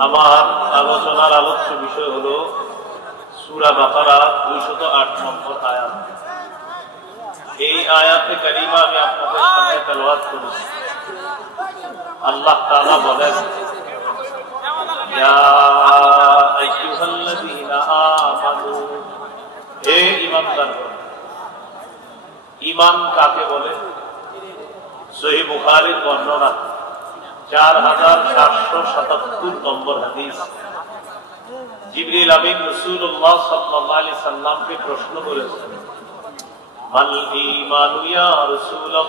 আমার আলোচনার আলোচ্য বিষয় হলো সূরা বাকারা 208 নম্বর আয়াত। এই আয়াতে কারিমা আমি আপনাদের সামনে তেলাওয়াত করেছি। আল্লাহ তাআলা বলেন, ইয়া আইয়ুহাল্লাযীনা আমানু, হে ঈমানদারগণ। ঈমান কাকে বলে? সহিহ বুখারীর বর্ণনা 4777 নম্বর হাদিস। জিবরিল আমিন রাসূলুল্লাহ সাল্লাল্লাহু আলাইহি সাল্লামকে প্রশ্ন করেছেন, মাল ঈমানু ইয়া রাসূলুল্লাহ,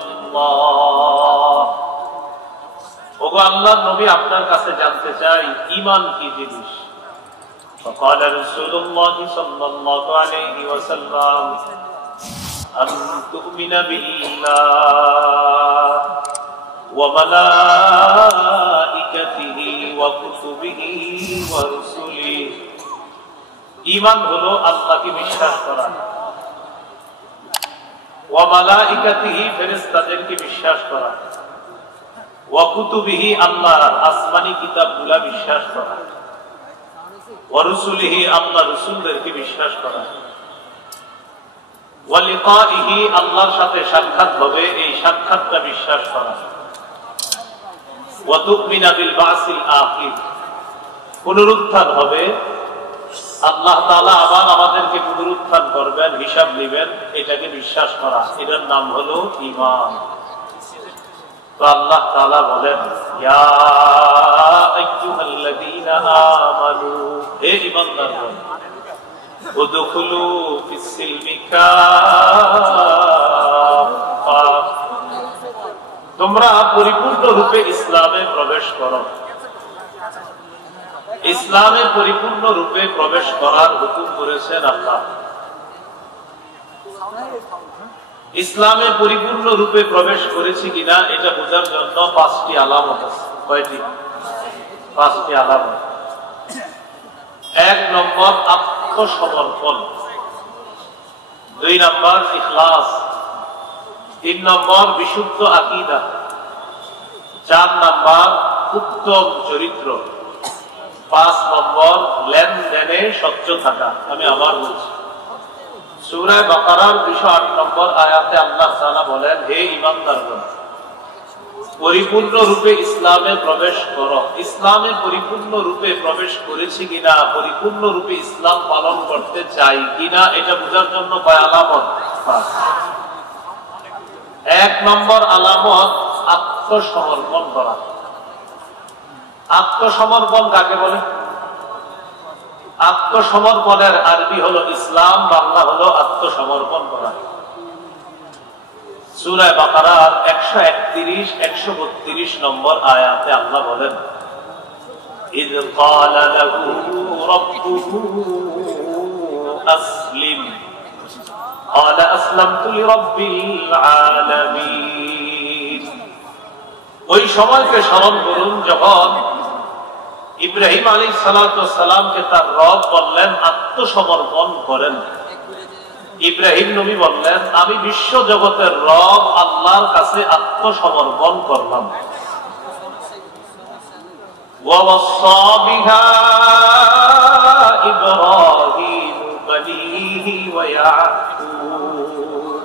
ওগো আল্লাহর নবী, আপনার কাছে জানতে চাই ঈমান কি জিনিস। فقال رسول الله صلى الله عليه وسلم أن تؤمن بالله وملائكته وكتبه ورسله। ঈমান হলো আল্লাহকে বিশ্বাস করা, ওয়া মালাইকাতিহি, ফেরেশতাদেরকে বিশ্বাস করা, ওয়া কুতুবিহি, আল্লাহর আসমানি কিতাবগুলো বিশ্বাস করা, ওয়া রুসুলিহি, আল্লাহর রাসূলদেরকে বিশ্বাস করা, ওয়া লিকাইহি, আল্লাহর সাথে সাক্ষাৎ হবে, এই সাক্ষাৎটা বিশ্বাস করা, ওয়া তুমিনা বিল বাসিল আখির, পুনরুত্থান হবে, আল্লাহ তাআলা আবার আমাদেরকে পুনরুত্থান করবেন, হিসাব নেবেন, এটাকে বিশ্বাস করা, এটার নাম হলো ঈমান। তো আল্লাহ তাআলা বলেন, ইয়া আইয়ুহাল্লাযীনা আমানু, হে ঈমানদারগণ, উদখুলু ফিস সিলমি কাফা, তোমরা পরিপূর্ণ রূপে ইসলামে প্রবেশ করো। ইসলামে পরিপূর্ণ রূপে প্রবেশ করার হুকুম করেছেন আল্লাহ। ইসলামে পরিপূর্ণ রূপে প্রবেশ করেছি কিনা এটা বোঝার জন্য 5টি আলামত আছে। কয়টি? 5টি আলামত। 1 নম্বর আত্মসমর্পণ, 2 নম্বর ইখলাস, 3 নম্বর বিশুদ্ধ আকীদা, 4 নম্বর উত্তম চরিত্র, 5 নম্বর লেনদেনে স্বচ্ছ থাকা। আমি আবার বলছি, সূরা বাকারার 208 নম্বর আয়াতে আল্লাহ তাআলা বলেন, হে ঈমানদারগণ, পরিপূর্ণ রূপে ইসলামে প্রবেশ করো। ইসলামে পরিপূর্ণ রূপে প্রবেশ করেছি কিনা, পরিপূর্ণ রূপে ইসলাম পালন করতে চাই কিনা, এটা বোঝার জন্য কয় আলামত? 5। 1 নম্বর আলামত আত্মসমর্পণ করা। আত্মসমর্পণ কাকে বলে? আত্মসমর্পণের আরবি হলো ইসলাম, বাংলা হলো আত্মসমর্পণ করা। সূরা বাকারার 131, 132 নম্বর আয়াতে আল্লাহ বলেন, ইয ক্বালা লাহু রাব্বুহু আসলিম ক্বালা আসলামতু লিরাব্বিল আলামিন। ওই সময়কে স্মরণ করুন যখন ইব্রাহিম আলাইহিস সালাতু ওয়াস সালামকে তার রব বললেন আত্মসমর্পণ করেন। ইব্রাহিম নবী বললেন, আমি বিশ্ব জগতের রব আল্লাহর কাছে আত্মসমর্পণ করলাম। ওয়া ওয়াসা বিহা ইব্রাহিম বানিহি ওয়া ইয়াকুব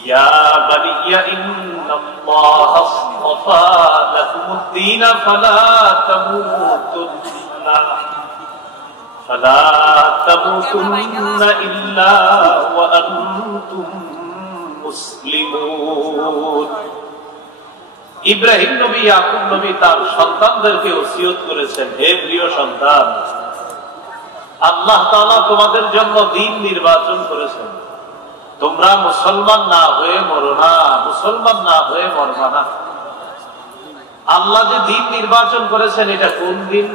ইয়া বানিয়া ইন্নাল্লাহা আসতাফা লাকুমুদ-দীন ফালা তামুতুন্না ইল্লা ওয়া আনতুম মুসলিমুন। ইব্রাহিম নবী, ইয়াকুব নবী তার সন্তানদেরকে ওসিয়ত করেছেন, হে প্রিয় সন্তান, আল্লাহ তাআলা তোমাদের জন্য দ্বীন নির্বাচন করেছেন, তোমরা মুসলমান না হয়ে মরো না, মুসলমান না হয়ে মরবা না। আল্লাহ যে দ্বীন নির্বাচন করেছেন, এটা কোন দিন?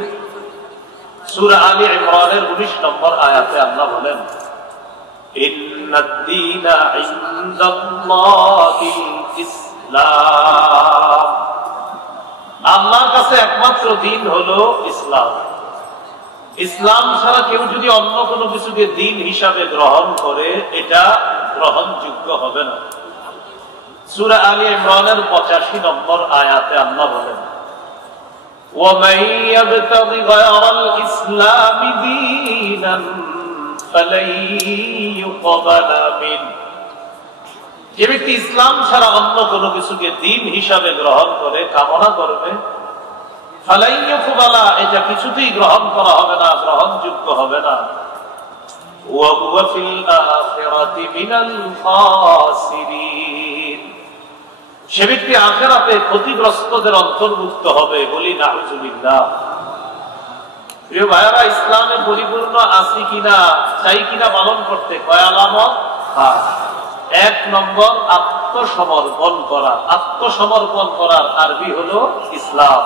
সূরা আলী ইমরানের 19 নম্বর আয়াতে আল্লাহ বলেন, ইন্নাদ-দীনা ইনদাল্লাহিল ইসলাম, আল্লাহর কাছে একমাত্র দ্বীন হলো ইসলাম। ইসলাম ছাড়া কেউ যদি অন্য কোনো কিছুকে দ্বীন হিসাবে গ্রহণ করে, এটা গ্রহণযোগ্য হবে না। সূরা আলী ইমরানের 85 নম্বর আয়াতে আল্লাহ বলেন, ومن يبتغ غير الإسلام دينا فلن يقبل منه। যে ব্যক্তি ইসলাম ছাড়া অন্য কোনো কিছুকে দিন হিসাবে গ্রহণ করে কামনা করবে, ফালাই ইউকবালা, এটা কিছুতেই গ্রহণ করা হবে না, গ্রহণযোগ্য হবে না। ওয়া হুয়া ফিল আখিরাতি মিনাল খাসিরিন, সে ব্যক্তি আখিরাতে ক্ষতিগ্রস্তদের অন্তর্ভুক্ত হবে। বলি নাউজুবিল্লাহ। প্রিয় ভাইরা, ইসলামে পরিপূর্ণ আছি কিনা, চাই কিনা পালন করতে কয় আলামত? এক নম্বর, আত্মসমর্পণ করা। আত্মসমর্পণ করার আরবি হলো ইসলাম।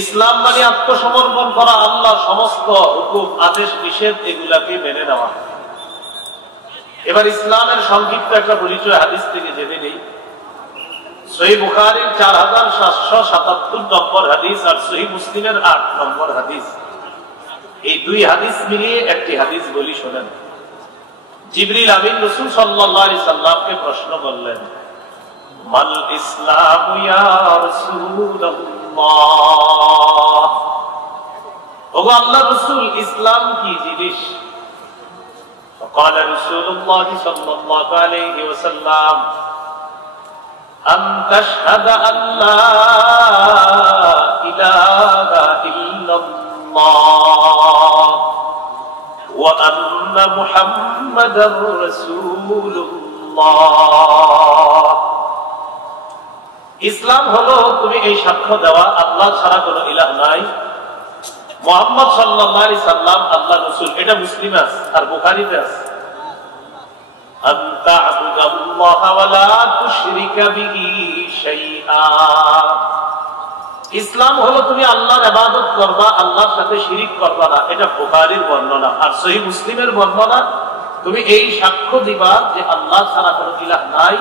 ইসলাম মানে আত্মসমর্পণ করা, আল্লাহর সমস্ত হুকুম, আদেশ, নিষেধ এগুলাকে মেনে নেওয়া। এবার ইসলামের সংক্ষিপ্ত একটা পরিচয় হাদিস থেকে জেনে নেই। সহিহ বুখারীর 4777 নম্বর হাদিস আর সহিহ মুসলিমের 8 নম্বর হাদিস, এই দুই হাদিস মিলিয়ে একটি হাদিস বলি, শোনেন। জিবরিল আমিন রাসূল সাল্লাল্লাহু আলাইহি সাল্লামকে প্রশ্ন করলেন, মাল ইসলামু ইয়া রাসূলুল্লাহ, ওগো আল্লাহর রাসূল, ইসলাম কি জিনিস? فقال رسول الله صلى الله عليه وسلم أن تشهد أن لا إله إلا الله وأن محمدا رسول الله। ইসলাম হলো তুমি এই সাক্ষ্য দেওয়া আল্লাহ ছাড়া কোনো ইলাহ নাই, মুহাম্মদ সাল্লাল্লাহু আলাইহি সাল্লাম আল্লাহর রাসূল। এটা মুসলিম আছে আর বুখারীতে আছে। আন তা'বুদাল্লাহা ওয়া লা তুশরিকা বিহি শাইআ, ইসলাম হলো তুমি আল্লাহর ইবাদত করবা, আল্লাহর সাথে শিরিক করবা না। এটা বুখারীর বর্ণনা। আর সহিহ মুসলিমের বর্ণনা, তুমি এই সাক্ষ্য দিবা যে আল্লাহ ছাড়া কোনো ইলাহ নাই,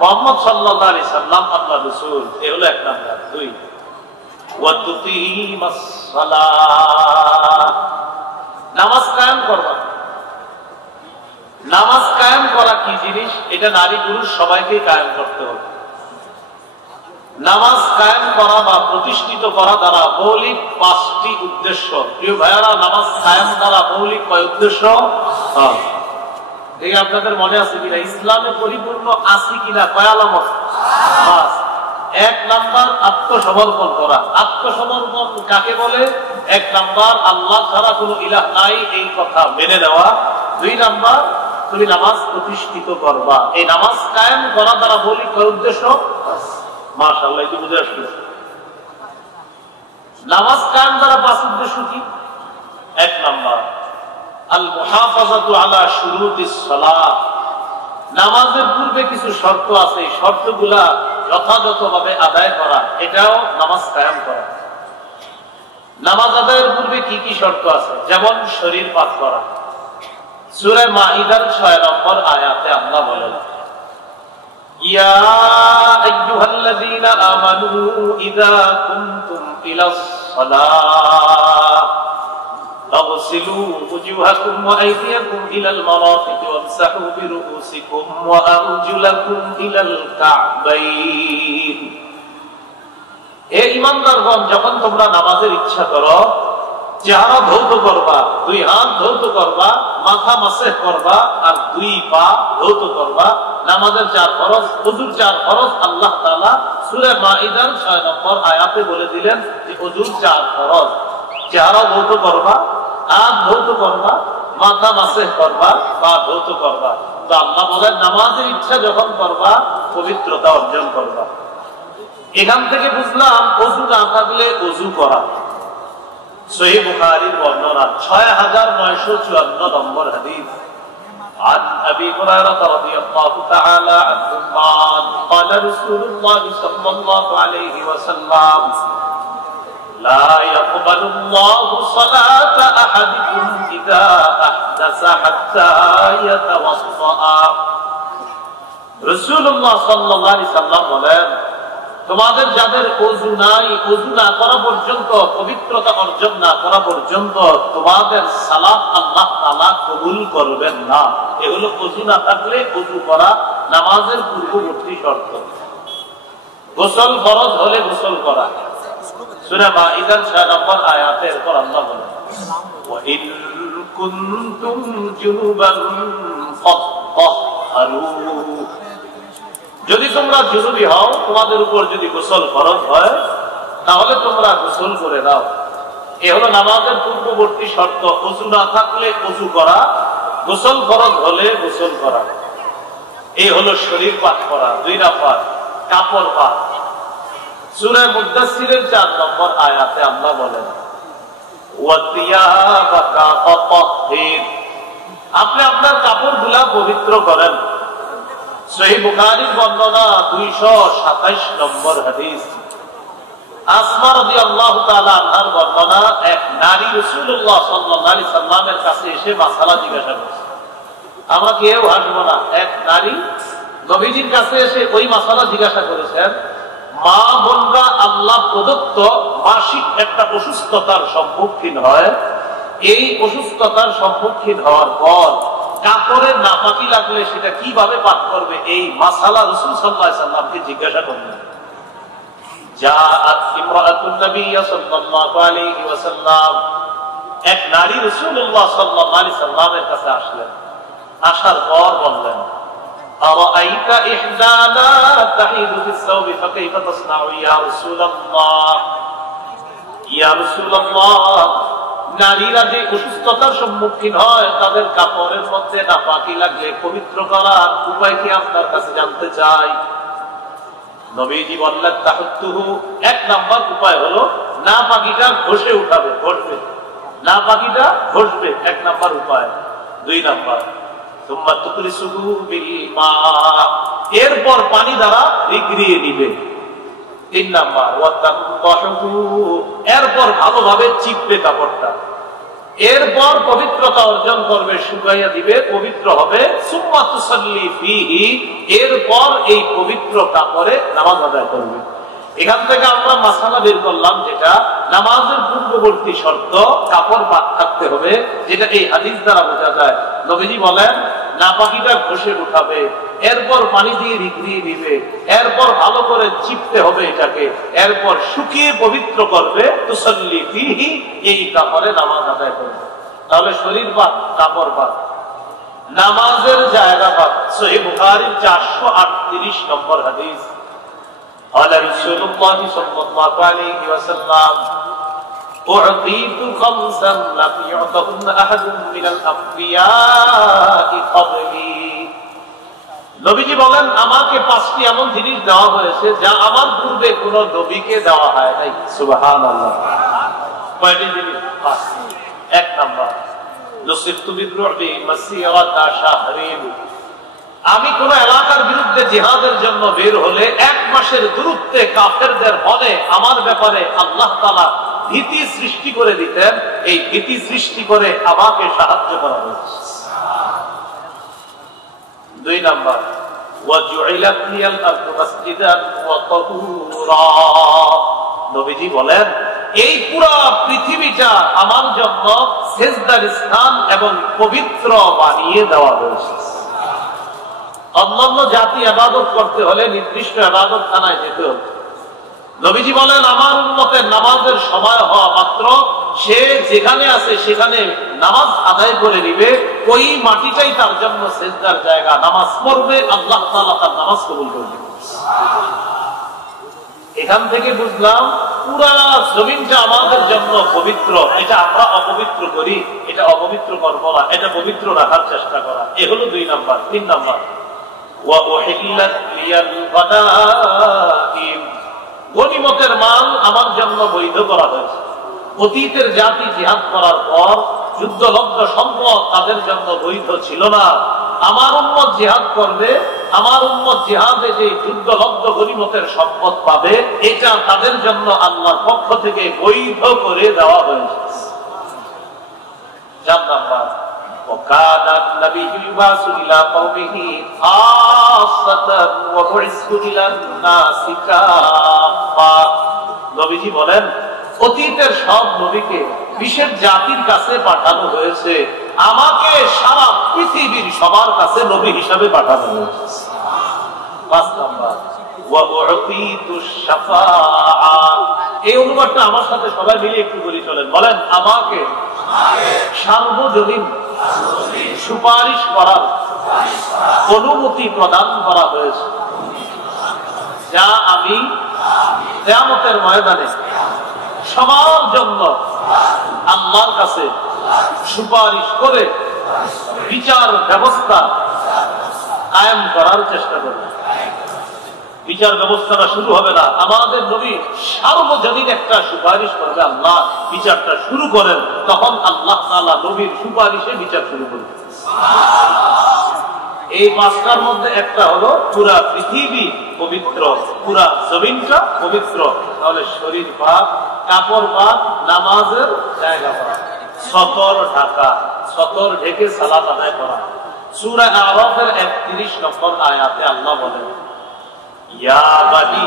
মুহাম্মদ সাল্লাল্লাহু আলাইহি সাল্লাম আল্লাহর রাসূল। এই হলো এক নাম্বার। দুই, ওয়া তুকিমাস সালাহ, নামাজ কায়েম করবা। নামাজ কায়েম করা কি জিনিস? এটা নারী পুরুষ সবাইকে কায়েম করতে হবে। নামাজ কায়েম করা বা প্রতিষ্ঠিত করা দ্বারা মৌলিক 5টি উদ্দেশ্য। প্রিয় ভাইয়ারা, নামাজ কায়েম দ্বারা মৌলিক কয় উদ্দেশ্য? এই আপনাদের মনে আছে কিনা? ইসলামে পরিপূর্ণ আছি কিনা কয় আলামত? 5। এক নাম্বার, আত্মসমর্পণ করা। আত্মসমর্পণ কাকে বলে? এক নাম্বার, আল্লাহ ছাড়া কোনো ইলাহ নাই এই কথা মেনে নেওয়া। 2 নাম্বার, তুমি নামাজ প্রতিষ্ঠিত করবা। এই নামাজ কায়েম করা দ্বারা মৌলিক কয় উদ্দেশ্য? মাশাআল্লাহ, একটু বুঝে আসবে। নামাজ কায়েম দ্বারা 5 উদ্দেশ্য কি? এক নাম্বার, আল মুহাফাজাতু আলা শুরুতিস সালাহ, নামাজের পূর্বে কিছু শর্ত আছে, এই শর্তগুলা যথাযথভাবে আদায় করা, এটাও নামাজ কায়েম করা। নামাজ আদায়ের পূর্বে কি কি শর্ত আছে? যেমন শরীর পাক করা। সূরা মাইদার 6 নম্বর আয়াতে আল্লাহ বলেন, ইয়া আইয়ুহাল্লাযীনা আমানু ইযা কুনতুম ইলাস সালাহ ফাগসিলু ওয়াজহাকুম ওয়া আইদিয়াকুম ইলাল মারাফিক ওয়ামসাহু বিরুউসিকুম ওয়া আরজুলাকুম ইলাল কা'বাইন। হে ঈমানদারগণ, যখন তোমরা নামাজের ইচ্ছা করো, চেহারা ধৌত করবা, 2 হাত ধৌত করবা, মাথা মাসে করবা, আর 2 পা ধৌত করবা। নামাজের 4 ফরজ, ওযুর 4 ফরজ আল্লাহ তাআলা সূরা মাইদার 6 নম্বর আয়াতে বলে দিলেন যে ওযুর 4 ফরজ। চেহারা ধৌত করবা, হাত ধৌত করবা, মাথা মাসে করবা, পা ধৌত করবা। তো আল্লাহ বলেন নামাজের ইচ্ছা যখন করবা পবিত্রতা অর্জন করবা। এখান থেকে বুঝলাম ওযু না থাকলে ওযু করা। সহিহ বুখারীর বর্ণনা 6954 নম্বর হাদিস। عن أبي هريرة رضي الله تعالى عنه قال قال رسول الله صلى الله عليه وسلم لا يقبل الله صلاة أحدكم إذا أحدث حتى يتوضأ। রাসূলুল্লাহ সাল্লাল্লাহু আলাইহি সাল্লাম বলেন, তোমাদের যাদের ওযু নাই, ওযু না করা পর্যন্ত, পবিত্রতা অর্জন না করা পর্যন্ত তোমাদের সালাত আল্লাহ তাআলা কবুল করবেন না। এগুলো ওযু না থাকলে ওযু করা নামাজের পূর্ববর্তী শর্ত। গোসল ফরজ হলে গোসল করা, সূরা মাইদার 6 নম্বর আয়াতে এরপর আল্লাহ বলেন ওয়া ইন কুনতুম জুনুবান ফাত্তাহহারু, যদি তোমরা জুনুবি হও, তোমাদের উপর যদি গোসল ফরজ হয়, তাহলে তোমরা গোসল করে দাও। এ হলো নামাজের পূর্ববর্তী শর্ত। ওযু না থাকলে ওযু করা, গোসল ফরজ হলে গোসল করা। এই হলো শরীর পাক করা। 2 নাম্বার কাপড় পাক। সূরা মুদাসসিরের 4 নম্বর আয়াতে আল্লাহ বলেন ওয়া তিয়াবাকা ফাতাহহির, আপনি আপনার কাপড়গুলা পবিত্র করেন। সহিহ বুখারীর বর্ণনা 227 নম্বর হাদিস। আসমা রাদিয়াল্লাহু তাআলা আনহার বর্ণনা, এক নারী রাসূলুল্লাহ সাল্লাল্লাহু আলাইহি সাল্লামের কাছে এসে মাসালা জিজ্ঞাসা করেছে। আমরা কেউ হাসবো না। এক নারী নবীজির কাছে এসে ওই মাসালা জিজ্ঞাসা করেছেন, মা বোনরা আল্লাহ প্রদত্ত মাসিক একটা অসুস্থতার সম্মুখীন হয়, এই অসুস্থতার সম্মুখীন হওয়ার পর কাপড়ের নাপাকি লাগলে সেটা কিভাবে পাক করবে, এই মাসালা রাসূল সাল্লাল্লাহু আলাইহি সাল্লামকে জিজ্ঞাসা করলেন। জাআত ইমরাতুন নবী সাল্লাল্লাহু আলাইহি ওয়াসাল্লাম, এক নারী রাসূলুল্লাহ সাল্লাল্লাহু আলাইহি সাল্লামের কাছে আসলেন। আসার পর বললেন আরাআইতা ইহদানা তাহিদু ফিস সাওবি ফাকাইফা তাসনাউ ইয়া রাসূলুল্লাহ, ইয়া রাসূলুল্লাহ, নারীরা যে অসুস্থতার সম্মুখীন হয় তাদের কাপড়ের মধ্যে নাপাকি লাগলে পবিত্র করার উপায় কি আপনার কাছে জানতে চাই। নবীজি বললেন তাহুত্তুহু, 1 নাম্বার উপায় হলো নাপাকিটা ঘষে উঠাবে, ঘষবে, নাপাকিটা ঘষবে, 1 নাম্বার উপায়। 2 নাম্বার সুম্মা তুকরিসুহু বিল মা, এরপর পানি দ্বারা রিগড়িয়ে দিবে। 3 নাম্বার ওয়া তানদাহু, এরপর ভালোভাবে চিপবে কাপড়টা, এরপর পবিত্রতা অর্জন করবে, শুকাইয়া দিবে, পবিত্র হবে। সুম্মা তুসাল্লি ফিহি, এরপর এই পবিত্র কাপড়ে নামাজ আদায় করবে। এখান থেকে আমরা মাসালা বের করলাম, যেটা নামাজের পূর্ববর্তী শর্ত কাপড় পাক থাকতে হবে, যেটা এই হাদিস দ্বারা বোঝা যায়। নবীজি বলেন নাপাকিটা ঘষে উঠাবে, এরপর পানি দিয়ে রিগড়িয়ে দিবে, এরপর ভালো করে চিপতে হবে এটাকে, এরপর শুকিয়ে পবিত্র করবে। তুসাল্লি ফিহি, এই কাপড়ে নামাজ আদায় করবে। তাহলে শরীর পাক, কাপড় পাক, নামাজের জায়গা পাক। সহিহ বুখারীর 438 নম্বর হাদিস। قال رسول الله صلى الله عليه وسلم أعطيت خمسا لم يعطهن أحد من الأنبياء قبلي, নবীজি বলেন আমাকে 5টি এমন জিনিস দেওয়া হয়েছে যা আমার পূর্বে কোন নবীকে দেওয়া হয় নাই। সুবহানাল্লাহ। কয়টি জিনিস? 5টি। 1 নাম্বার নুসিরতু বিররুবি মাসিরাতা শাহরিন, আমি কোন এলাকার বিরুদ্ধে জিহাদের জন্য বের হলে 1 মাসের দূরত্বে কাফেরদের মনে আমার ব্যাপারে আল্লাহ তাআলা ভীতি সৃষ্টি করে দিতেন। এই ভীতি সৃষ্টি করে আমাকে সাহায্য করা হয়েছে। 2 নাম্বার ওয়াজুইলাত লিয়াল আরদু মাসজিদান ওয়া তাহুরা, নবীজি বলেন এই পুরো পৃথিবীটা আমার জন্য সিজদার স্থান এবং পবিত্র বানিয়ে দেওয়া হয়েছে। অন্যান্য জাতি ইবাদত করতে হলে নির্দিষ্ট ইবাদতখানায় যেতে হতো। নবীজি বলেন আমার উম্মতের নামাজের সময় হওয়া মাত্র সে যেখানে আছে সেখানে নামাজ আদায় করে নিবে, ওই মাটিটাই তার জন্য সিজদার জায়গা। নামাজ পড়বে, আল্লাহ তাআলা তার নামাজ কবুল করবেন। এখান থেকে বুঝলাম পুরা জমিনটা আমাদের জন্য পবিত্র। এটা আমরা অপবিত্র করি, এটা অপবিত্র করব না, এটা পবিত্র রাখার চেষ্টা করা। এ হলো 2 নাম্বার। 3 নাম্বার গনিমতের মাল আমার জন্য বৈধ করা হয়েছে। অতীতের জাতি জিহাদ করার পর যুদ্ধলব্ধ সম্পদ তাদের জন্য বৈধ ছিল না। আমার উম্মত জিহাদ করবে, আমার উম্মত জিহাদে যে যুদ্ধলব্ধ গনিমতের সম্পদ পাবে, এটা তাদের জন্য আল্লাহর পক্ষ থেকে বৈধ করে দেওয়া হয়েছে। 4 নাম্বার وكان النبي يبعث إلى قومه خاصة وبعث إلى الناس كافة, নবীজি বলেন অতীতের সব নবীকে বিশেষ জাতির কাছে পাঠানো হয়েছে, আমাকে সারা পৃথিবীর সবার কাছে নবী হিসাবে পাঠানো হয়েছে। 5 নাম্বার ওয়াউতিতু শাফাআ, এই অনুবাদটা আমার সাথে সবাই মিলে একটু বলি চলেন। বলেন, আমাকে সার্বজনীন সুপারিশ করার অনুমতি প্রদান করা হয়েছে, যা আমি কিয়ামতের ময়দানে সবার জন্য আল্লাহর কাছে সুপারিশ করে বিচার ব্যবস্থা কায়েম করার চেষ্টা করব। বিচার ব্যবস্থাটা শুরু হবে না, আমাদের নবী সার্বজনীন একটা সুপারিশ করবে, আল্লাহ বিচারটা শুরু করেন, তখন আল্লাহ তাআলা নবীর সুপারিশে বিচার শুরু করবে। এই পাঁচটার মধ্যে একটা হলো পুরা পৃথিবী পবিত্র, পুরা জমিনটা পবিত্র, তাহলে শরীর পাক, কাপড় পাক, নামাজের জায়গা পাক, সতর ঢাকা, সতর ঢেকে সালাত আদায় করা। সূরা আরাফের 31 নম্বর আয়াতে আল্লাহ বলেন, ইয়া বানি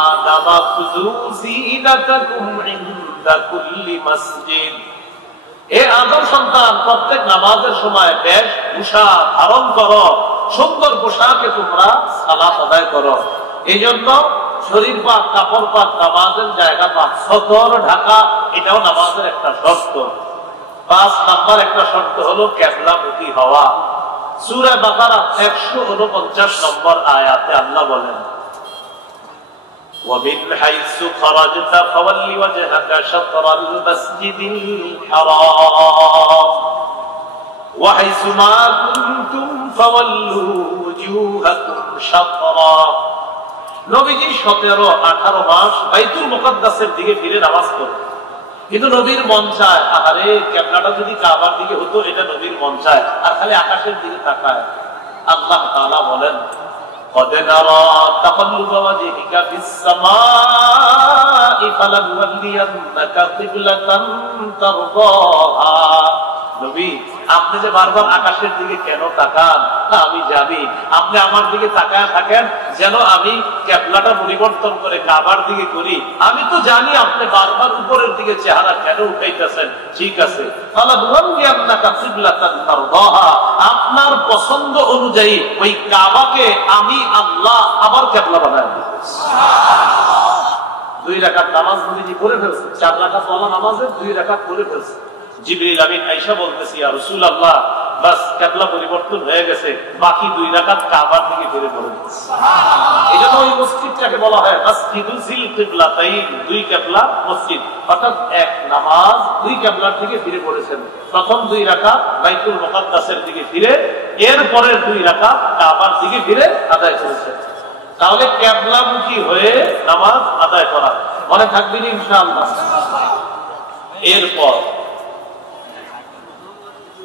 আদম খুযু যিনাতাকুম ইনদা কুল্লি মসজিদ। এ আদম সন্তান, প্রত্যেক নামাজের সময় বেশ পোশাক ধারণ করো, সুন্দর পোশাকে তোমরা সালাত আদায় করো। এই জন্য শরীর পাক, কাপড় পাক, নামাজের জায়গা পাক, সতর ঢাকা, এটাও নামাজের একটা শর্ত। 5 নাম্বার একটা শর্ত হলো কিবলামুখী হওয়া। সূরা বাকারা 149 নম্বর আয়াতে আল্লাহ বলেন, وَمِنْ حَيْثُ خَرَجْتَ فَوَلِّ وَجْهَكَ شَطْرَ الْمَسْجِدِ الْحَرَامِ وَحَيْثُ مَا كُنْتُمْ فَوَلُّوا وُجُوهَكُمْ شَطْرَهُ। নবীজি 17-18 মাস বাইতুল মুকাদ্দাসের দিকে ফিরে নামাজ পড়েন, কিন্তু নবীর মন চায়, আরে কিবলাটা যদি কাবার দিকে হতো, এটা নবীর মন চায়, আর খালি আকাশের দিকে তাকায়। আল্লাহ তাআলা বলেন, قد نرى تقلب وجهك في السماء فلنولينك قبلة ترضاها। নবী, আপনি যে বারবার আকাশের দিকে কেন তাকান, আমি জানি। আপনি আমার দিকে তাকায় থাকেন যেন আমি কিবলাটা পরিবর্তন করে কাবার দিকে করি। আমি তো জানি আপনি বারবার উপরের দিকে চেহারা কেন উঠাইতেছেন। ঠিক আছে, আপনার পছন্দ অনুযায়ী ওই কাবাকে আমি আল্লাহ আবার কিবলা বানায় দিই। 2 রাকাত নামাজ নবীজি পড়ে ফেলছে, 4 রাকাত ওয়ালা নামাজে 2 রাকাত পড়ে ফেলছে। জিবরিল আমিন আয়েশা বলতেছি, ইয়া রাসূলুল্লাহ, বাস কিবলা পরিবর্তন হয়ে গেছে, বাকি 2 রাকাত কাবার দিকে ফিরে পড়েন। এজন্য ওই মসজিদটাকে বলা হয় মসজিদুল জিল কিবলাতাইন, 2 কিবলা মসজিদ, অর্থাৎ এক নামাজ 2 কিবলার দিকে ফিরে পড়েছেন। প্রথম 2 রাকাত বাইতুল মুকাদ্দাসের দিকে ফিরে, এর পরের 2 রাকাত কাবার দিকে ফিরে আদায় করেছেন। তাহলে কিবলামুখী হয়ে নামাজ আদায় করা মনে থাকবে ইনশাআল্লাহ। এরপর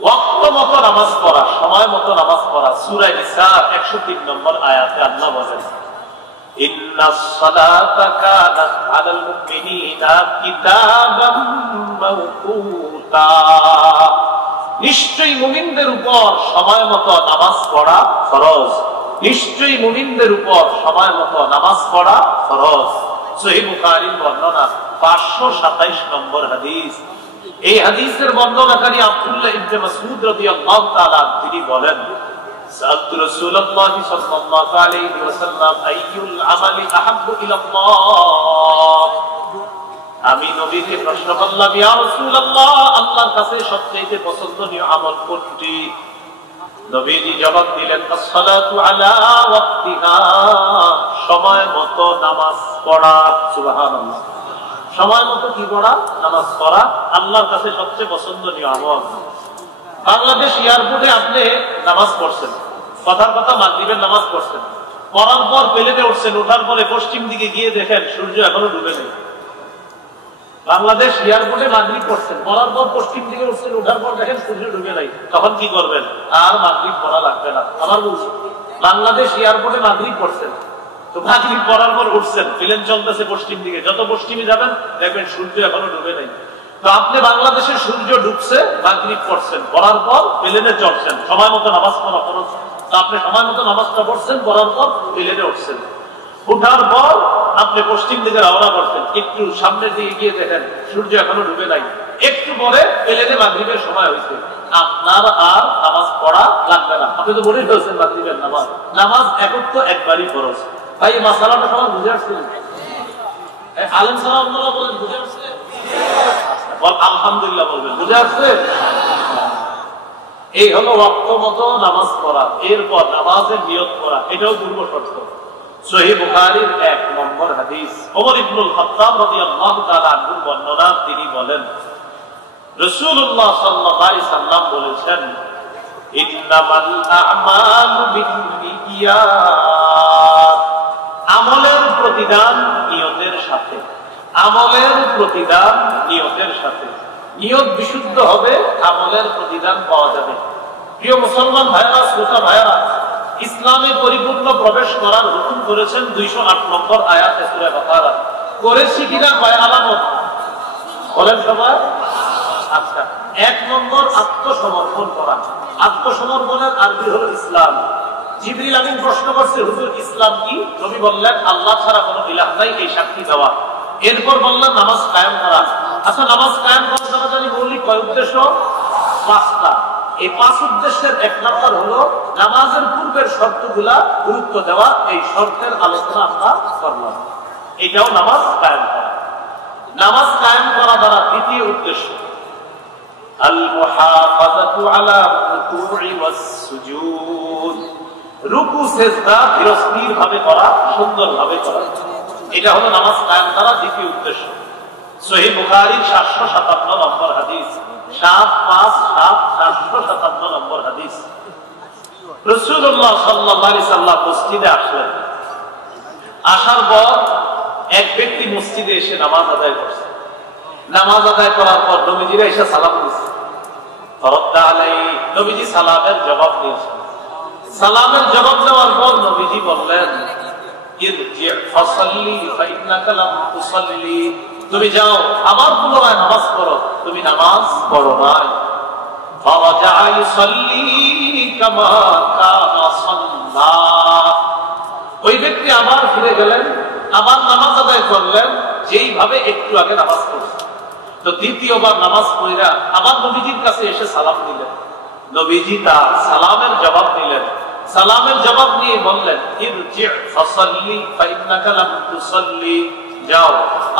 ওয়াক্ত মতো নামাজ পড়া, সময় মতো নামাজ পড়া। সূরা নিসা 103 নম্বর আয়াতে আল্লাহ বলেন, ইন্নাস সালাতা কানাত আলাল মুমিনিনা কিতাবাম মাওকুতা। নিশ্চয়ই মুমিনদের উপর সময় মতো নামাজ পড়া ফরজ। নিশ্চয়ই মুমিনদের উপর সময় মতো নামাজ পড়া ফরজ। সহিহ বুখারীর বর্ণনা 527 নম্বর হাদিস। এই হাদিসের বর্ণনাকারী আব্দুল্লাহ ইবনে মাসউদ রাদিয়াল্লাহু তাআলা তিনি বলেন, সাল্লাল্লাহু রাসূলুল্লাহ সাল্লাল্লাহু আলাইহি ওয়াসাল্লাম আইয়ুল আমালি আহাব্বু ইলাল্লাহ। আমি নবীকে প্রশ্ন করলাম, ইয়া রাসূলুল্লাহ, আল্লাহর কাছে সবচেয়ে পছন্দনীয় আমল কোনটি? নবীজি জবাব দিলেন, as-সালাতু আলা ওয়াক্তিহা, সময় মতো নামাজ পড়া। সুবহানাল্লাহ। সময় মতো কি পড়া? নামাজ পড়া আল্লাহর কাছে সবচেয়ে পছন্দনীয় আমল। বাংলাদেশ এয়ারপোর্টে আপনি নামাজ পড়ছেন, কথার কথা মাগরিবের নামাজ পড়ছেন, পড়ার পর প্লেনে উঠছেন, ওঠার পরে পশ্চিম দিকে গিয়ে দেখেন সূর্য এখনো ডুবে নেই। বাংলাদেশ এয়ারপোর্টে মাগরিব পড়ছেন, পড়ার পর পশ্চিম দিকে উঠছেন, ওঠার পর দেখেন সূর্য ডুবে নাই, তখন কি করবেন? আর মাগরিব পড়া লাগবে না। আমার বলছি, বাংলাদেশ এয়ারপোর্টে মাগরিব পড়ছেন, তো মাগরিব পড়ার পর উঠছেন, প্লেন চলতেছে পশ্চিম দিকে, যত পশ্চিমে যাবেন দেখবেন সূর্য এখনো ডুবে নাই। তো আপনি বাংলাদেশের সূর্য ডুবছে, মাগরিব পড়ছেন, পড়ার পর প্লেনে চড়ছেন, সময় মতো নামাজ পড়া ফরজ। তো আপনি সময় মতো নামাজটা পড়ছেন, পড়ার পর প্লেনে উঠছেন, উঠার পর আপনি পশ্চিম দিকে রওনা করছেন, একটু সামনের দিকে গিয়ে দেখেন সূর্য এখনো ডুবে নাই, একটু পরে প্লেনে মাগরিবের সময় হয়েছে, আপনার আর নামাজ পড়া লাগবে না। আপনি তো বলেই ফেলছেন মাগরিবের নামাজ। নামাজ একত্র একবারই ফরজ। ভাই এই মাসালাটা সবার বুঝে আসছেন? আলেম সালাম বলেন বুঝে আসছে? আলহামদুলিল্লাহ বলবেন বুঝে আসছে? এই হলো ওয়াক্ত মতো নামাজ পড়া, এরপর নামাজের নিয়ত করা, এটাও পূর্ব শর্ত। সহিহ বুখারীর 1 নম্বর হাদিস, ওমর ইবনুল খাত্তাব রাদিয়াল্লাহু তাআলা আনহু বর্ণনা, তিনি বলেন রাসূলুল্লাহ সাল্লাল্লাহু আলাইহি সাল্লাম বলেছেন, ইন্নামাল আ'মালু বিন্নিয়াত, আমলের প্রতিদান নিয়তের সাথে, আমলের প্রতিদান নিয়তের সাথে। নিয়ত বিশুদ্ধ হবে, আমলের প্রতিদান পাওয়া যাবে। প্রিয় মুসলমান ভাইরা, শ্রোতা ভাইরা, ইসলামে পরিপূর্ণ প্রবেশ করার হুকুম করেছেন 208 নম্বর আয়াতে সূরা বাকারা। করেছি কিনা কয় আলামত বলেন সবাই? আচ্ছা, 1 নম্বর আত্মসমর্পণ করা। আত্মসমর্পণের আরবি হলো ইসলাম। জিবরিল আমিন প্রশ্ন করছে, হুজুর ইসলাম কি? নবী বললেন আল্লাহ ছাড়া কোনো ইলাহ নাই, এই সাক্ষী দেওয়া। এরপর বললেন নামাজ কায়েম করা। আচ্ছা, নামাজ কায়েম করার জন্য জানি মৌলিক কয় উদ্দেশ্য? 5টা। এই 5 উদ্দেশ্যের 1 নম্বর হলো নামাজের পূর্বের শর্তগুলা গুরুত্ব দেওয়া। এই শর্তের আলোচনা আমরা করলাম। এটাও নামাজ কায়েম করা। নামাজ কায়েম করা দ্বারা দ্বিতীয় উদ্দেশ্য আল মুহাফাযাতু আলা রুকু'i ওয়াস সুজুদ, রুকু সিজদা ধীরস্থির ভাবে করা, সুন্দরভাবে করা। এটা হলো নামাজ কায়েম করার দ্বিতীয় উদ্দেশ্য। সহিহ বুখারীর 757 নম্বর হাদিস, 757 নম্বর হাদিস। রাসূলুল্লাহ সাল্লাল্লাহু আলাইহি সাল্লাম মসজিদে আসলেন। আসার পর এক ব্যক্তি মসজিদে এসে নামাজ আদায় করছে। নামাজ আদায় করার পর নবীজিরা এসে সালাম দিয়েছে। ফারাদ্দা আলাইহি, নবীজি সালামের জবাব দিয়েছেন। সালামের জবাব দেওয়ার পর নবীজি বললেন, ইরজি' ফাসাল্লি ফাইন্নাকা লাম তুসাল্লি, তুমি যাও আবার পুনরায় নামাজ পড়ো, তুমি নামাজ পড়ো নাই। ফারাজা'a ইউসাল্লি কামা কানা সাল্লা, ওই ব্যক্তি আবার ফিরে গেলেন, আবার নামাজ আদায় করলেন যেইভাবে একটু আগে নামাজ পড়ছে। তো দ্বিতীয়বার নামাজ পড়া আবার নবীজির কাছে এসে সালাম দিলেন। নবীজি তার সালামের জবাব দিলেন। সালামের জবাব নিয়ে বললেন, ইরজি' ফাসাল্লি ফাইন্নাকা লাম তুসাল্লি, যাও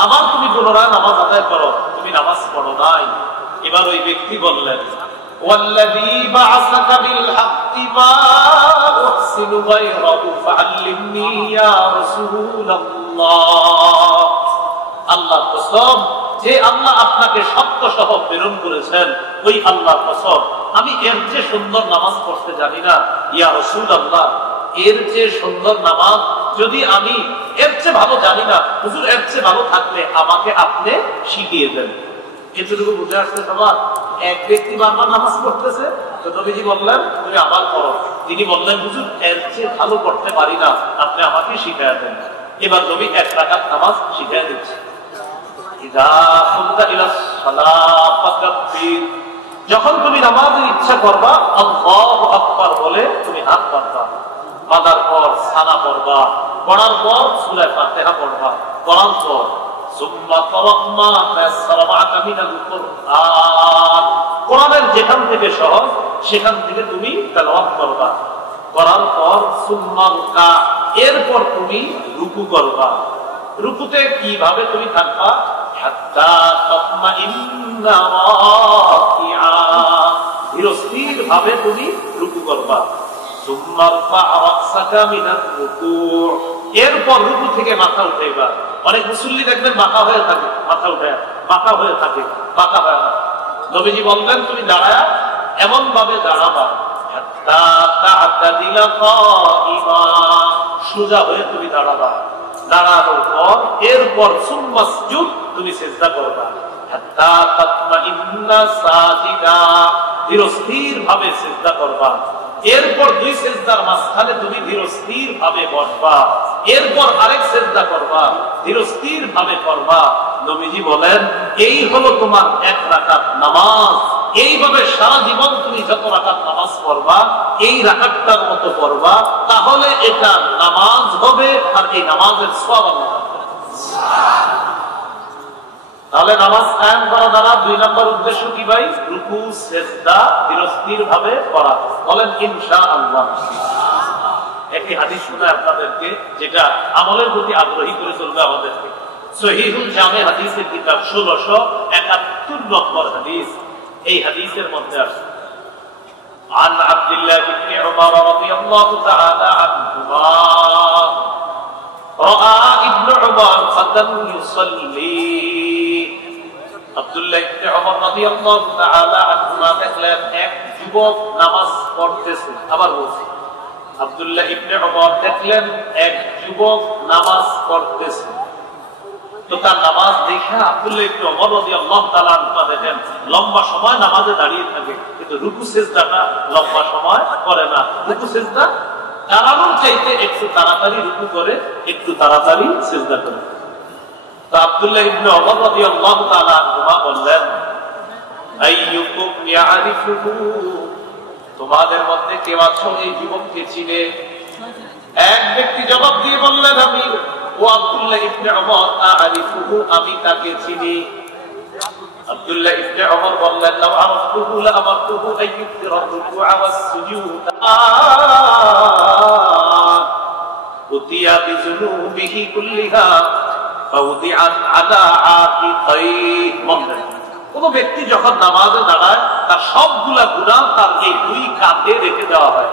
আবার তুমি পুনরায় নামাজ আদায় করো, তুমি নামাজ পড়ো নাই। এবার ওই ব্যক্তি বললেন, ওয়াল্লাযী বা'আসাকা বিল হাক্কি মা উহসিনু গায়রাহু ফাআল্লিমনি ইয়া রাসূলুল্লাহ, আল্লাহর কসম, যে আল্লাহ আপনাকে সত্য সহ প্রেরণ করেছেন, ওই আল্লাহর কসম, আমি এর চেয়ে সুন্দর নামাজ পড়তে জানি না। ইয়া রাসূলুল্লাহ, এর চেয়ে সুন্দর নামাজ যদি আমি এর চেয়ে ভালো জানি না, হুজুর এর চেয়ে ভালো থাকলে আমাকে আপনি শিখিয়ে দেন। এতটুকু বুঝে আসছে সবার? এক ব্যক্তি বারবার নামাজ পড়তেছে, তো নবীজি বললেন তুমি আবার পড়ো। তিনি বললেন, হুজুর এর চেয়ে ভালো পড়তে পারি না, আপনি আমাকে শিখিয়ে দেন। এবার নবী 1 রাকাত নামাজ শিখিয়ে দিচ্ছে। যখন তুমি নামাজের ইচ্ছা করবা, আল্লাহু আকবার বলে তুমি হাত পাতবা, বাঁধার পর সানা পড়বা, পড়ার পর সূরা ফাতিহা পড়বা, পড়ার পর কোরআনের যেখান থেকে সহজ সেখান থেকে তুমি তেলাওয়াত করবা, করার পর সুম্মা রুকা, এরপর তুমি রুকু করবা। রুকুতে কিভাবে তুমি থাকবা? হাত্তা তাতমাইন্না রাকিআ, ধীরস্থির ভাবে তুমি রুকু করবা। সুম্মা রফা রাসাকা মিনার রুকু', এরপর রুকু থেকে মাথা উঠাইবা। অনেক মুসল্লি দেখবেন বাঁকা হয়ে থাকে, মাথা উঠে বাঁকা হয়ে থাকে, বাঁকা হয় না। নবীজি বললেন তুমি দাঁড়ায়া এমন ভাবে দাঁড়াবা, হাত্তা তা'তাদিলা কাইমা, সোজা হয়ে তুমি দাঁড়াবা। দাঁড়ানোর পর এরপর সুম্মাসজুদ, তুমি সিজদা করবা। হাত্তা তাতমাইন্না সাজিদা, ধীরস্থির ভাবে সিজদা করবা। এরপর 2 সিজদার মাঝখানে তুমি ধীরস্থির ভাবে বসবা। এরপর আরেক সিজদা করবা, ধীরস্থির ভাবে করবা। নবীজি বলেন এই হলো তোমার 1 রাকাত নামাজ। এইভাবে সারা জীবন তুমি যত রাকাত নামাজ পড়বা, এই রাকাতটার মতো পড়বা, তাহলে এটা নামাজ হবে, আর এই নামাজের সওয়াব আল্লাহ পাবে। তাহলে নামাজ কায়েম করা দ্বারা 2 নম্বর উদ্দেশ্য কি ভাই? রুকু সিজদা ধীরস্থির ভাবে করা। বলেন ইনশাআল্লাহ। একটি হাদিস শোনাই আপনাদেরকে, যেটা আমলের প্রতি আগ্রহী করে চলবে আমাদেরকে। সহিহুল জামে হাদিসের কিতাব 1671 নম্বর হাদিস। এই হাদিসের মধ্যে আছে عن عبد الله بن عمر رضي الله تعالى عنهما رأى ابن عمر فتى يصلي আব্দুল্লাহ ইবনে ওমর রাদিয়াল্লাহু তাআলা আনহুমা দেখলেন এক যুবক নামাজ পড়তেছে। আবার বলছি, আব্দুল্লাহ ইবনে ওমর দেখলেন এক যুবক নামাজ পড়তেছে। তো তার নামাজ দেখে আব্দুল্লাহ ইবনে ওমর রাদিয়াল্লাহু তাআলা আনহু দেখেন লম্বা সময় নামাজে দাঁড়িয়ে থাকে, কিন্তু রুকু সিজদাটা লম্বা সময় করে না। রুকু সিজদা দাঁড়ানোর চাইতে একটু তাড়াতাড়ি রুকু করে, একটু তাড়াতাড়ি সিজদা করে। তো আব্দুল্লাহ ইবনে ওমর রাদিয়াল্লাহু তাআলা আনহুমা বললেন, আইয়ুকুম ইয়ারিফুহু, তোমাদের মধ্যে কে আছো এই যুবককে চিনে? এক ব্যক্তি জবাব দিয়ে বললেন, আমি ও আব্দুল্লাহ ইবনে ওমর আরিফুহু, আমি তাকে চিনি। আব্দুল্লাহ ইবনে ওমর বললেন, লাউ আরাফতুহু লা আমারতুহু আইয়ুকরা রুকুআ ওয়াস সুজুদ উতিয়া বিযুনুবিহি কুল্লিহা ফাউদিআত আলা আতিকাইহি। কোন ব্যক্তি যখন নামাজে দাঁড়ায় তার সবগুলা গুনাহ তার এই দুই কাঁধে রেখে দেওয়া হয়।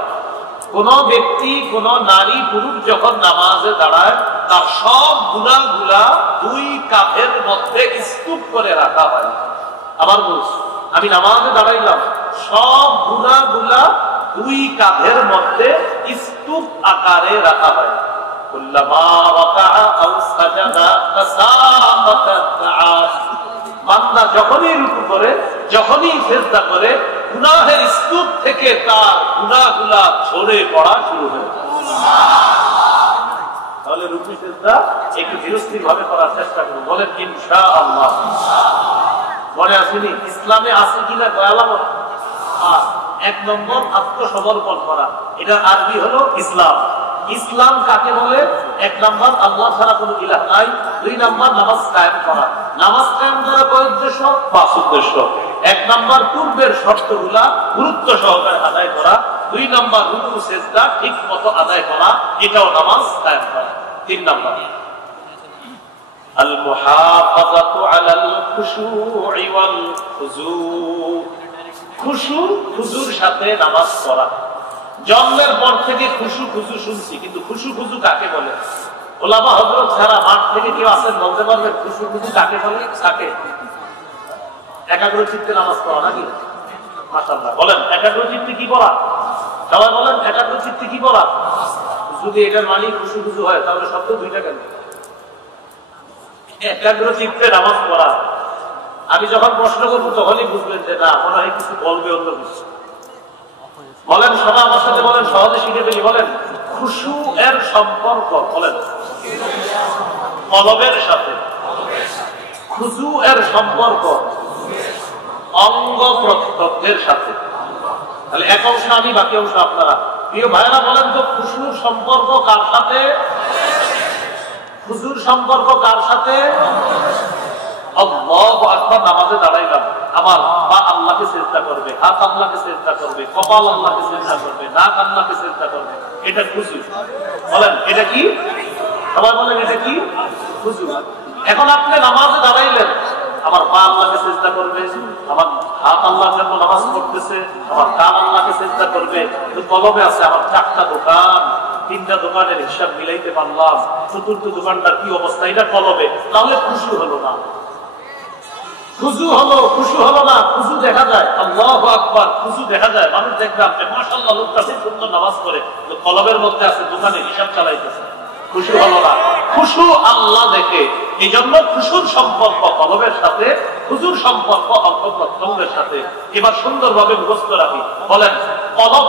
কোন ব্যক্তি, কোন নারী পুরুষ যখন নামাজে দাঁড়ায় তার সব গুনাহগুলা দুই কাঁধের মধ্যে স্তূপ করে রাখা হয়। আবার বলছি, আমি নামাজে দাঁড়াইলাম, সব গুনাহগুলা দুই কাঁধের মধ্যে স্তূপ আকারে রাখা হয়। বান্দা যখনই রুকু করে, যখনই সিজদা করে, গুনাহের স্তূপ থেকে তার গুনাহগুলা ঝরে পড়া শুরু হয়। তাহলে রুকু সিজদা একটু ধীরস্থির ভাবে করার চেষ্টা করুন, বলেন ইনশাআল্লাহ। মনে আসেনি ইসলামে আছে কিনা আলামত? এক নম্বর আত্মসমর্পণ করা, এটা আরবি হলো ইসলাম। ইসলাম কাকে বলে? এক নম্বর আল্লাহ ছাড়া কোনো ইলাহ নাই। দুই নম্বর নামাজ কায়েম করা। নামাজ কায়েম করা কয় উদ্দেশ্য? 5 উদ্দেশ্য। এক নম্বর পূর্বের শর্তগুলা গুরুত্ব সহকারে আদায় করা। দুই নম্বর রুকু সিজদা ঠিক মতো আদায় করা, এটাও নামাজ কায়েম করা। তিন নম্বর আল মুহাফাযাতু আলাল খুশু'i ওয়াল খুজু, খুশু খুজুর সাথে নামাজ পড়া। জন্মের পর থেকে খুশু খুজু শুনছি, কিন্তু খুশু খুজু কাকে বলে? ওলামা হযরত ছাড়া মাঠ থেকে কেউ আছেন বলতে পারবেন খুশু খুজু কাকে বলে? কাকে? একাগ্র চিত্তে নামাজ পড়া নাকি? মাশাআল্লাহ, বলেন একাগ্র চিত্তে কি পড়া? সবাই বলেন একাগ্র চিত্তে কি পড়া? যদি এটার মানে খুশু খুজু হয় তাহলে শব্দ দুইটা কেন? একাগ্র চিত্তে নামাজ পড়া। আমি যখন প্রশ্ন করবো তখনই বুঝবেন যে না, মনে হয় কিছু বলবে অন্য কিছু। বলেন সবাই আমার সাথে বলেন, সহজে শিখে ফেলি। বলেন খুশু এর সম্পর্ক, বলেন কলবের সাথে। খুশু এর সম্পর্ক অঙ্গ প্রত্যঙ্গের সাথে। তাহলে এক অংশ আমি, বাকি অংশ আপনারা। প্রিয় ভাইরা বলেন তো খুশুর সম্পর্ক কার সাথে? খুশুর সম্পর্ক কার সাথে? আল্লাহু আকবার। নামাজে দাঁড়াইলাম, আমার পা আল্লাহকে সিজদা করবে, হাত আল্লাহকে সিজদা করবে, কপাল আল্লাহকে সিজদা করবে, নাক আল্লাহকে সিজদা করবে, এটা খুশু। বলেন এটা কি? সবাই বলেন এটা কি? খুশু। এখন আপনি নামাজে দাঁড়াইলেন, আমার পা আল্লাহকে সিজদা করবে, আমার হাত আল্লাহর জন্য নামাজ পড়তেছে, আমার কান আল্লাহকে সিজদা করবে, কিন্তু কলবে আছে আমার 4টা দোকান, 3টা দোকানের হিসাব মিলাইতে পারলাম, 4র্থ দোকানটার কি অবস্থা, এটা কলবে। তাহলে খুশু হলো না। খুশু হলো, খুশু হলো না। খুশু দেখা যায়, আল্লাহু আকবার, খুশু দেখা যায়। মানুষ দেখলাম যে মাশাআল্লাহ লোকটা খুব সুন্দর নামাজ পড়ে, কিন্তু কলবের মধ্যে আছে দোকানে হিসাব চালাইতেছে। খুশু হলো না। খুশু আল্লাহ দেখে। এই জন্য খুশুর সম্পর্ক কলবের সাথে, খুশুর সম্পর্ক অঙ্গ প্রত্যঙ্গের সাথে। এবার সুন্দরভাবে মুখস্থ রাখি। বলেন কলব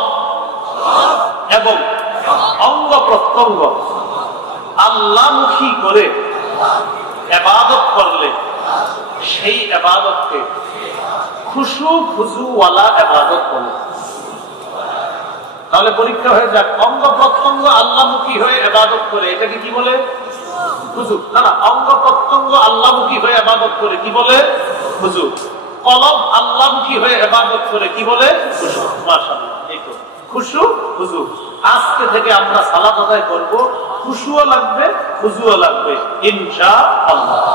এবং অঙ্গ প্রত্যঙ্গ আল্লাহমুখী করে ইবাদত করলে সেই ইবাদতকে খুশু খুজুওয়ালা ইবাদত বলে। তাহলে পরীক্ষা হয়ে যাক, অঙ্গ প্রত্যঙ্গ আল্লাহমুখী হয়ে ইবাদত করে এটাকে কি বলে? খুশু। না না, অঙ্গ প্রত্যঙ্গ আল্লাহমুখী হয়ে ইবাদত করে কি বলে? খুশু। কলব আল্লাহমুখী হয়ে ইবাদত করে কি বলে? খুশু। মাশাআল্লাহ, এই তো খুশু খুশু। আজকে থেকে আমরা সালাত আদায় করব খুশুও লাগবে, খুজুও লাগবে ইনশাআল্লাহ।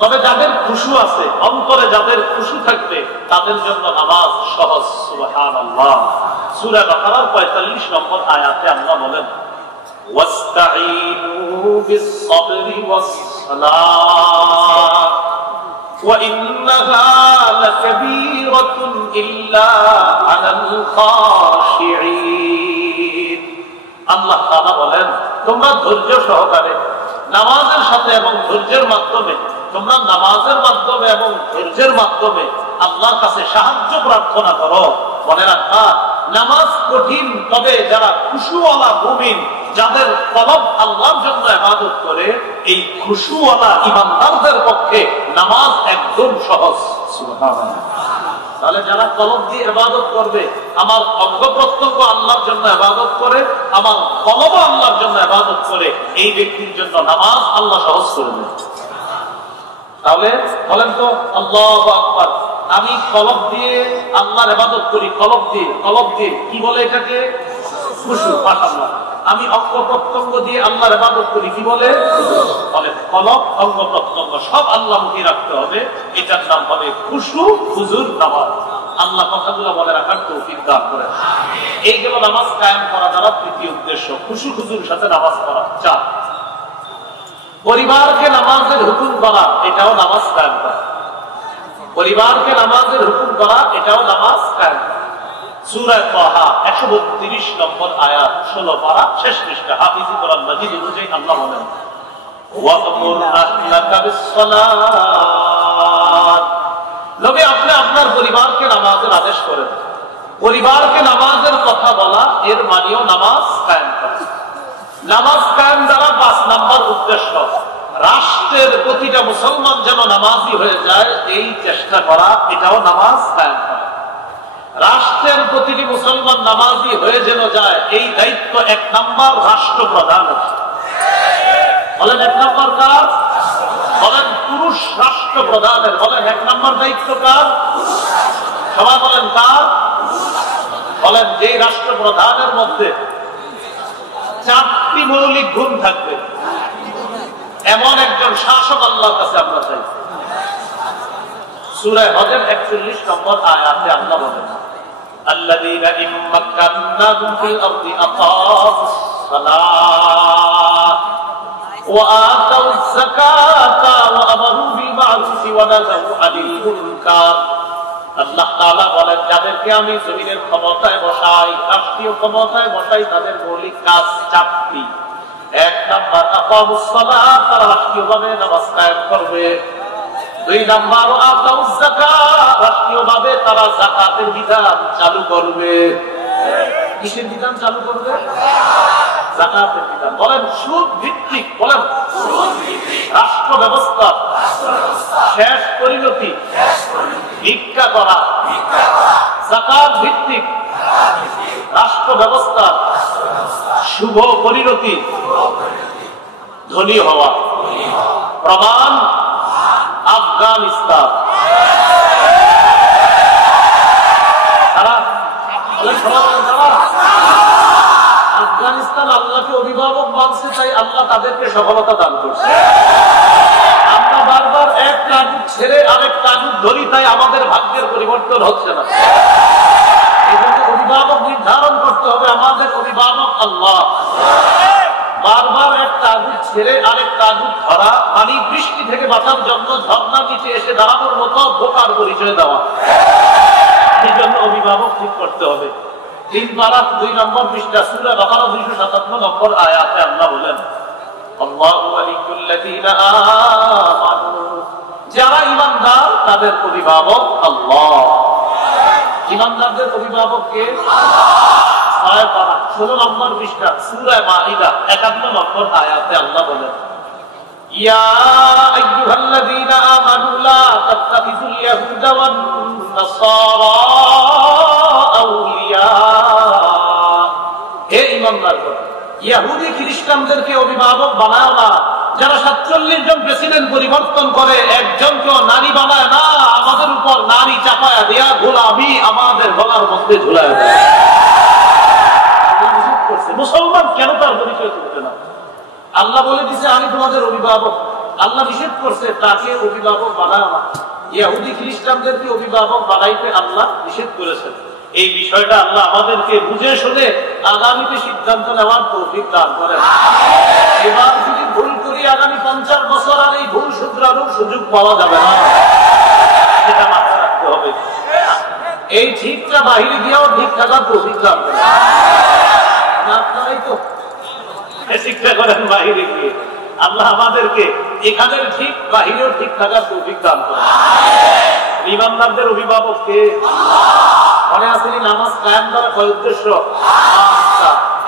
তবে যাদের খুশু আছে, অন্তরে যাদের খুশু থাকবে, তাদের জন্য নামাজ সহজ। সুবহানাল্লাহ। সূরা বাকারার 45 নম্বর আয়াতে আল্লাহ বলেন, ওয়াস্তাঈনু বিস-সাবরি ওয়াস-সালাহ ওয়া ইন্নাহা লাকাবীরাতুন ইল্লা আলাল খাশিঈন। আল্লাহ তাআলা বলেন, তোমরা ধৈর্য সহকারে নামাজের সাথে এবং ধৈর্যের মাধ্যমে, তোমরা নামাজের মাধ্যমে এবং ধৈর্যের মাধ্যমে আল্লাহর কাছে সাহায্য প্রার্থনা করো। মনে রাখা, নামাজ কঠিন, তবে যারা খুশুওয়ালা মুমিন, যাদের কলব আল্লাহর জন্য ইবাদত করে, এই খুশুওয়ালা ঈমানদারদের পক্ষে নামাজ একদম সহজ। সুবহানাল্লাহ। তাহলে যারা কলব দিয়ে ইবাদত করবে, আমার অঙ্গ প্রত্যঙ্গ আল্লাহর জন্য ইবাদত করে, আমার কলব আল্লাহর জন্য ইবাদত করে, এই ব্যক্তির জন্য নামাজ আল্লাহ সহজ করে দেয়। তাহলে বলেন তো, আল্লাহু আকবার, আমি কলব দিয়ে আল্লাহর ইবাদত করি, কলব দিয়ে কি বলে এটাকে? খুশু। মাশাআল্লাহ। আমি অঙ্গ প্রত্যঙ্গ দিয়ে আল্লাহর ইবাদত করি, কি বলে? বলে কলব, অঙ্গ প্রত্যঙ্গ সব আল্লাহমুখী রাখতে হবে, এটার নাম হবে খুশু, হুজুর নামাজ। আল্লাহ কথাগুলো বলে রাখার তৌফিক দান করেন। এই গেল নামাজ কায়েম করা দ্বারা তৃতীয় উদ্দেশ্য, খুশু হুজুর সাথে নামাজ পড়া। 4, পরিবারকে নামাজের হুকুম করা, এটাও নামাজ কায়েম করা। পরিবারকে নামাজের হুকুম করা, এটাও নামাজ কায়েম করা। সূরা তাহা 132 নম্বর আয়াত, 16 পারা, শেষ পৃষ্ঠা। হাফিজি কোরআন মাজিদ অনুযায়ী আল্লাহ বলেন, ওয়া'মুর আহলাকা বিস-সালাত। নবী, আপনি আপনার পরিবারকে নামাজের আদেশ করেন। পরিবারকে নামাজের কথা বলা, এর মানেও নামাজ কায়েম করা। নামাজ কায়েম দ্বারা 5 নম্বর উদ্দেশ্য, রাষ্ট্রের প্রতিটা মুসলমান যেন নামাজি হয়ে যায়, এই চেষ্টা করা, এটাও নামাজ কায়েম করা। রাষ্ট্রের প্রতিটি মুসলমান নামাজি হয়ে যেন যায়, এই দায়িত্ব 1 নম্বর রাষ্ট্রপ্রধানের। বলেন 1 নম্বর কার? বলেন পুরুষ রাষ্ট্রপ্রধানের। বলেন 1 নম্বর দায়িত্ব কার? সবাই বলেন কার? বলেন যেই রাষ্ট্রপ্রধানের মধ্যে 4টি মৌলিক গুণ থাকবে, এমন একজন শাসক আল্লাহর কাছে আমরা চাই। সূরা হজের 41 নম্বর আয়াতে আল্লাহ বলেন, আল্লাযীনা ইম্মাক্কান্নাহুম ফিল আরদি আকামুস সালাত ওয়া আতাউয যাকাতা ওয়া আমারু বিল মা'রুফি ওয়া নাহাউ আনিল মুনকার। আল্লাহ তাআলা বলেন, যাদেরকে আমি জমিনের ক্ষমতায় বসাই, রাষ্ট্রীয় ক্ষমতায় বসাই, তাদের মৌলিক কাজ 4টি। 1 নাম্বার আকামুস সালাত, তারা রাষ্ট্রীয়ভাবে নামাজ কায়েম করবে। 2 নাম্বার আতাউয যাকাত, রাষ্ট্রীয়ভাবে তারা যাকাতের বিধান চালু করবে। কিসের বিধান চালু করবে? যাকাতের বিধান। বলেন সুদ ভিত্তিক, বলেন সুদ ভিত্তিক রাষ্ট্র ব্যবস্থা, শেষ পরিণতি ভিক্ষা করা। যাকাত ভিত্তিক রাষ্ট্র ব্যবস্থা, শুভ পরিণতি ধনী হওয়া। প্রমাণ আফগানিস্তান। আফগানিস্তান আল্লাহকে অভিভাবক মানছে, তাই আল্লাহ তাদেরকে সফলতা দান করছে। আমরা বারবার এক তাগুত ছেড়ে আরেক তাগুত ধরি, তাই আমাদের ভাগ্যের পরিবর্তন হচ্ছে না। এজন্য অভিভাবক নির্ধারণ করতে হবে, আমাদের অভিভাবক আল্লাহ। বারবার এক তাগুত ছেড়ে আরেক তাগুত ধরা মানে বৃষ্টি থেকে বাঁচার জন্য ঝর্ণার নিচে এসে দাঁড়ানোর মতো বোকার পরিচয় দেওয়া। এই জন্য অভিভাবক ঠিক করতে হবে। 3 পারা 2 নম্বর পৃষ্ঠা, সূরা বাকারা 257 নম্বর আয়াতে আল্লাহ বলেন, আল্লাহু ওয়ালিয়ুল্লাযীনা আমানু, যারা ঈমানদার তাদের অভিভাবক আল্লাহ। ঈমানদারদের অভিভাবক কে? আল্লাহ। 6 পারা 16 নম্বর পৃষ্ঠা, সূরা মাঈদা 51 নম্বর আয়াতে আল্লাহ বলেন, ইয়া আইয়ুহাল্লাযীনা আমানু লা তাত্তাখিযুল ইয়াহুদা ওয়ান নাসারা আউলিয়া। হে ঈমানদারগণ, ইহুদি খ্রিস্টানদেরকে অভিভাবক বানায় না। যারা 47 জন প্রেসিডেন্ট পরিবর্তন করে, একজনকেও নারী বানায় না। আমাদের উপর নারী চাপায়া দেয়া গোলামি আমাদের গলার মধ্যে ঝুলায় দেয়। মুসলমান কেন তার পরিচয় করবে না? আল্লাহ বলে দিছে আমি তোমাদের অভিভাবক। আল্লাহ নিষেধ করছে তাকে অভিভাবক বানায় না। ইহুদি খ্রিস্টানদেরকে অভিভাবক বানাইতে আল্লাহ নিষেধ করেছেন। এই বিষয়টা আল্লাহ আমাদেরকে বুঝে শুনে আগামীতে সিদ্ধান্ত নেওয়ার তৌফিক দান করেন। এবার যদি ভুল করি আগামী 50 বছর আর এই ভুল শুধরানোর সুযোগ পাওয়া যাবে না, সেটা মাথায় রাখতে হবে। এই ঠিকটা বাহিরে গিয়েও ঠিক থাকার তৌফিক দান করেন। আপনারাই তো শিক্ষা করেন বাহিরে গিয়ে। আল্লাহ আমাদেরকে এখানের ঠিক বাহিরেও ঠিক থাকার তৌফিক দান করেন। ইমানদারদের অভিভাবক কে? মনে আসেনি নামাজ কায়েম করা কয় উদ্দেশ্য?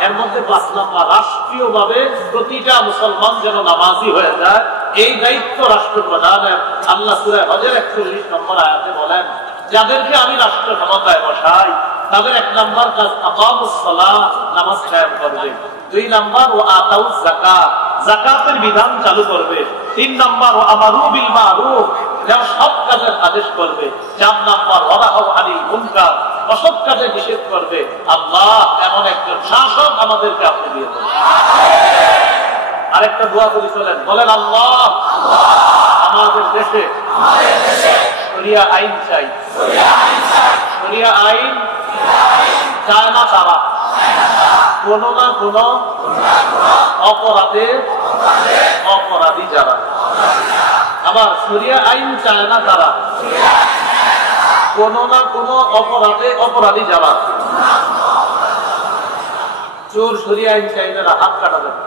এর মধ্যে 5 নম্বর, রাষ্ট্রীয় ভাবে প্রতিটা মুসলমান যেন নামাজি হয়ে যায়, এই দায়িত্ব রাষ্ট্রপ্রধানের। আল্লাহ সূরা হজের 41 নম্বর আয়াতে বলেন, যাদেরকে আমি রাষ্ট্র ক্ষমতায় বসাই তাদের 1 নম্বর কাজ আকামুস সালাহ, নামাজ কায়েম করবে। 2 নম্বর ও আতাউজ যাকাত, যাকাতের বিধান চালু করবে। 3 নম্বর ও আমারু বিল মারুফ, সৎ কাজের আদেশ করবে। 4 নম্বর ওয়া নাহাউ আনিল মুনকার, অসৎ কাজে নিষেধ করবে। আল্লাহ এমন একজন শাসক আমাদেরকে আপনি দিয়ে দেন। আরেকটা দোয়া করি, চলেন বলেন, আল্লাহ আমাদের দেশে শরিয়া আইন চাই। শরিয়া আইন চায় না তারা কোন না কোন অপরাধে অপরাধী যারা। আবার শরিয়া আইন চায় না তারা কোন না কোন অপরাধে অপরাধী যারা। চোর শরিয়া আইন চাইবে না, হাত কাটা যাবে।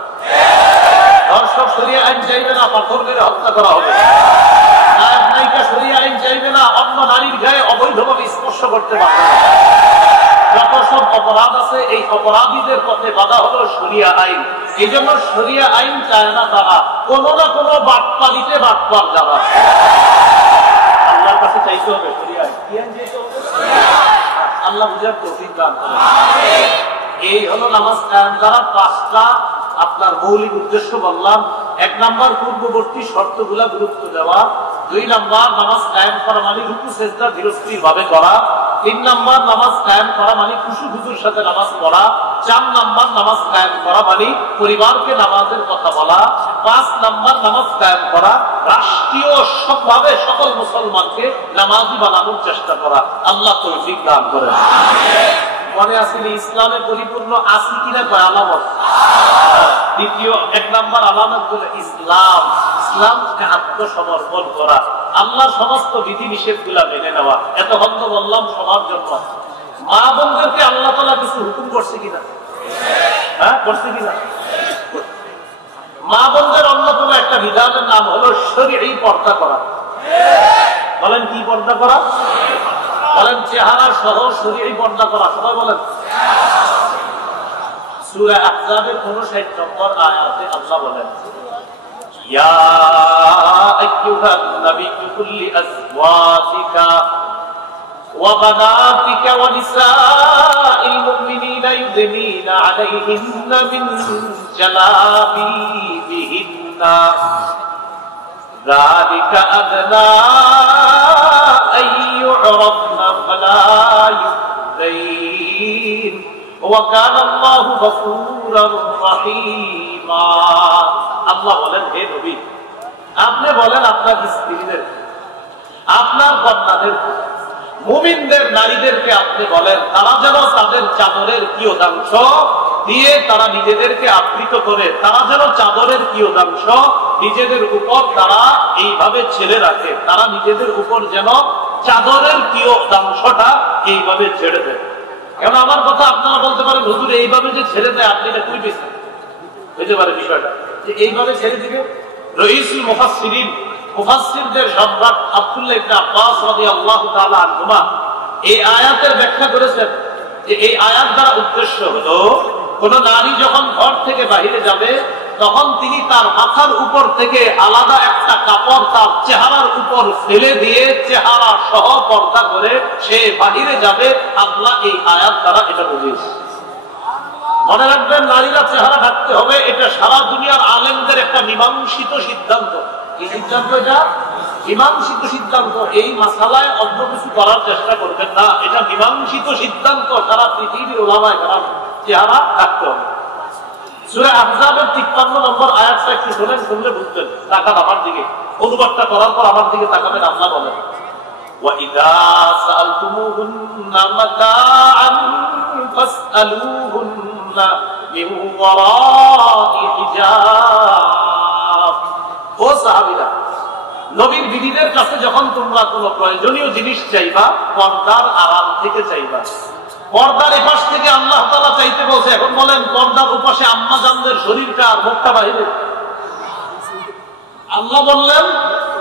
দর্শক শরিয়া আইন চাইবে না, পাথর মেরে হত্যা করা হবে। নায়ক নায়িকা শরিয়া আইন চাইবে না, অন্য নারীর গায়ে অবৈধভাবে স্পর্শ করতে পারবে না। যত সব অপরাধ আছে এই অপরাধীদের পথে বাধা হলো শরিয়া আইন। এই জন্য শরিয়া আইন চায় না তারা কোন না কোন বাটপালিতে বাটপার যারা। আল্লাহর কাছে চাইতে হবে শরিয়া আইন। কি আইন চাইতে হবে? আল্লাহ বুঝার তৌফিক দান করেন। এই হলো নামাজ কায়েম করার 5টা আপনার মৌলিক উদ্দেশ্য বললাম। 1 নম্বর পূর্ববর্তী শর্তগুলা গুরুত্ব দেওয়া। 2 নম্বর নামাজ কায়েম করা মানে রুকু সেজদা ধীরস্থির ভাবে করা। 3 নম্বর নামাজ কায়েম করা মানে খুশু খুশুর সাথে নামাজ পড়া। 4 নম্বর নামাজ কায়েম করা মানে পরিবারকে নামাজের কথা বলা। 5 নম্বর নামাজ কায়েম করা রাষ্ট্রীয় সবভাবে সকল মুসলমানকে নামাজি বানানোর চেষ্টা করা। আল্লাহ তৌফিক দান করেন। মনে আসলে ইসলামে পরিপূর্ণ আছে কিনা কয় আলামত। দ্বিতীয় 1 নম্বর আলামত হলো ইসলাম। ইসলামকে আত্মসমর্পণ করা, আল্লাহর সমস্ত বিধি নিষেধ গুলা মেনে নেওয়া। এতক্ষণ তো বললাম সবার জন্য। মা বোনদেরকে আল্লাহ তাআলা কিছু হুকুম করছে কিনা? হ্যাঁ, করছে কিনা? মা বোনদের অন্যতম একটা বিধানের নাম হলো শরীয়ী পর্দা করা। বলেন কি পর্দা করা? বলেন চেহারা সহ শরীয়ী পর্দা করা। সবাই বলেন। সূরা আহজাবের 59 নম্বর আয়াতে আল্লাহ বলেন, ইয়া আইয়ুহান নাবিয়্যু কুল লিআজওয়াজিকা ওয়া বানাতিকা ওয়া নিসাইল মুমিনিনা ইউদনিনা আলাইহিন্না মিন জালাবিবিহিন্না যালিকা আদনা আন ইউ'রাফনা ফালা ইউযাইন ওয়া কানা আল্লাহু গফুরার রহিমা। আল্লাহ বলেন, হে নবী আপনি বলেন আপনার স্ত্রীদের, আপনার কন্যাদের, মুমিনদের নারীদেরকে আপনি বলেন তারা যেন তাদের চাদরের কিয়দাংশ দিয়ে তারা নিজেদেরকে আবৃত করে, তারা যেন চাদরের কিয়দাংশ নিজেদের উপর তারা এইভাবে ছেড়ে রাখে। তারা নিজেদের উপর যেন চাদরের কিয়দাংশটা এইভাবে ছেড়ে দেয়। কেন আমার কথা আপনারা বলতে পারেন, হুজুর এইভাবে যে ছেড়ে দেয় আপনি এটা কই পেয়েছেন? হইতে পারে বিষয়টা যে এইভাবে ছেড়ে দিবে। রইসুল মুফাসসিরিন, মুফাসসিরদের সম্রাট আব্দুল্লাহ ইবনে আব্বাস রাদিয়াল্লাহু তাআলা আনহুমা এই আয়াতের ব্যাখ্যা করেছেন যে এই আয়াত দ্বারা উদ্দেশ্য হলো কোন নারী যখন ঘর থেকে বাইরে যাবে তখন তিনি তার মাথার উপর থেকে আলাদা একটা কাপড় তার চেহারার উপর ফেলে দিয়ে চেহারা সহ পর্দা করে সে বাহিরে যাবে। আল্লাহ এই আয়াত দ্বারা এটা বুঝিয়েছে। মনে রাখবেন, নারীরা চেহারা ঢাকতে হবে, এটা সারা দুনিয়ার আলেমদের একটা মীমাংসিত সিদ্ধান্ত। এই সিদ্ধান্ত এটা মীমাংসিত সিদ্ধান্ত। এই মাসালায় অন্য কিছু করার চেষ্টা করবেন না, এটা মীমাংসিত সিদ্ধান্ত। সারা পৃথিবীর ওলামায়ে কেরাম চেহারা ঢাকতে হবে। সূরা আহজাবের 53 নম্বর আয়াতটা একটু শুনেন, শুনলে বুঝবেন। তাকান আমার দিকে, অনুবাদটা করার পর আমার দিকে তাকাবেন। আল্লাহ বলেন وَإِذَا سَأَلْتُمُوهُنَّ مَتَاعًا فَاسْأَلُوهُنَّ مِنْ وَرَاءِ حِجَابٍ। ও সাহাবীরা, নবীর বিবিদের কাছে যখন তোমরা কোনো প্রয়োজনীয় জিনিস চাইবা, পর্দার আড়াল থেকে চাইবা। পর্দার এপাশ থেকে আল্লাহ তাআলা চাইতে বলছে। এখন বলেন, পর্দার ওপাশে আম্মা জানদের শরীরটা আর মুখটা বাহিরে। আল্লাহ বললেন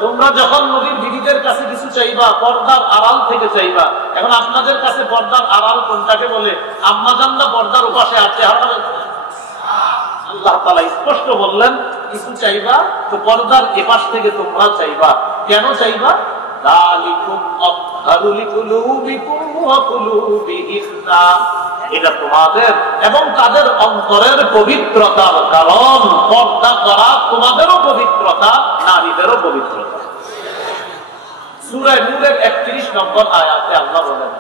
তোমরা যখন নবীর বিবিদের কাছে কিছু চাইবা, পর্দার আড়াল থেকে চাইবা। এখন আপনাদের কাছে পর্দার আড়াল কোনটাকে বলে? আম্মা জানরা পর্দার ওপাশে আছে। আল্লাহ তাআলা স্পষ্ট বললেন কিছু চাইবা তো পর্দার এপাশ থেকে তোমরা চাইবা। কেন চাইবা? এটা তোমাদের এবং তাদের অন্তরের পবিত্রতার কারণ। পর্দা করা তোমাদেরও পবিত্রতা, নারীদেরও পবিত্রতা। সূরা নূরের 31 নম্বর আয়াতে আল্লাহ বলেন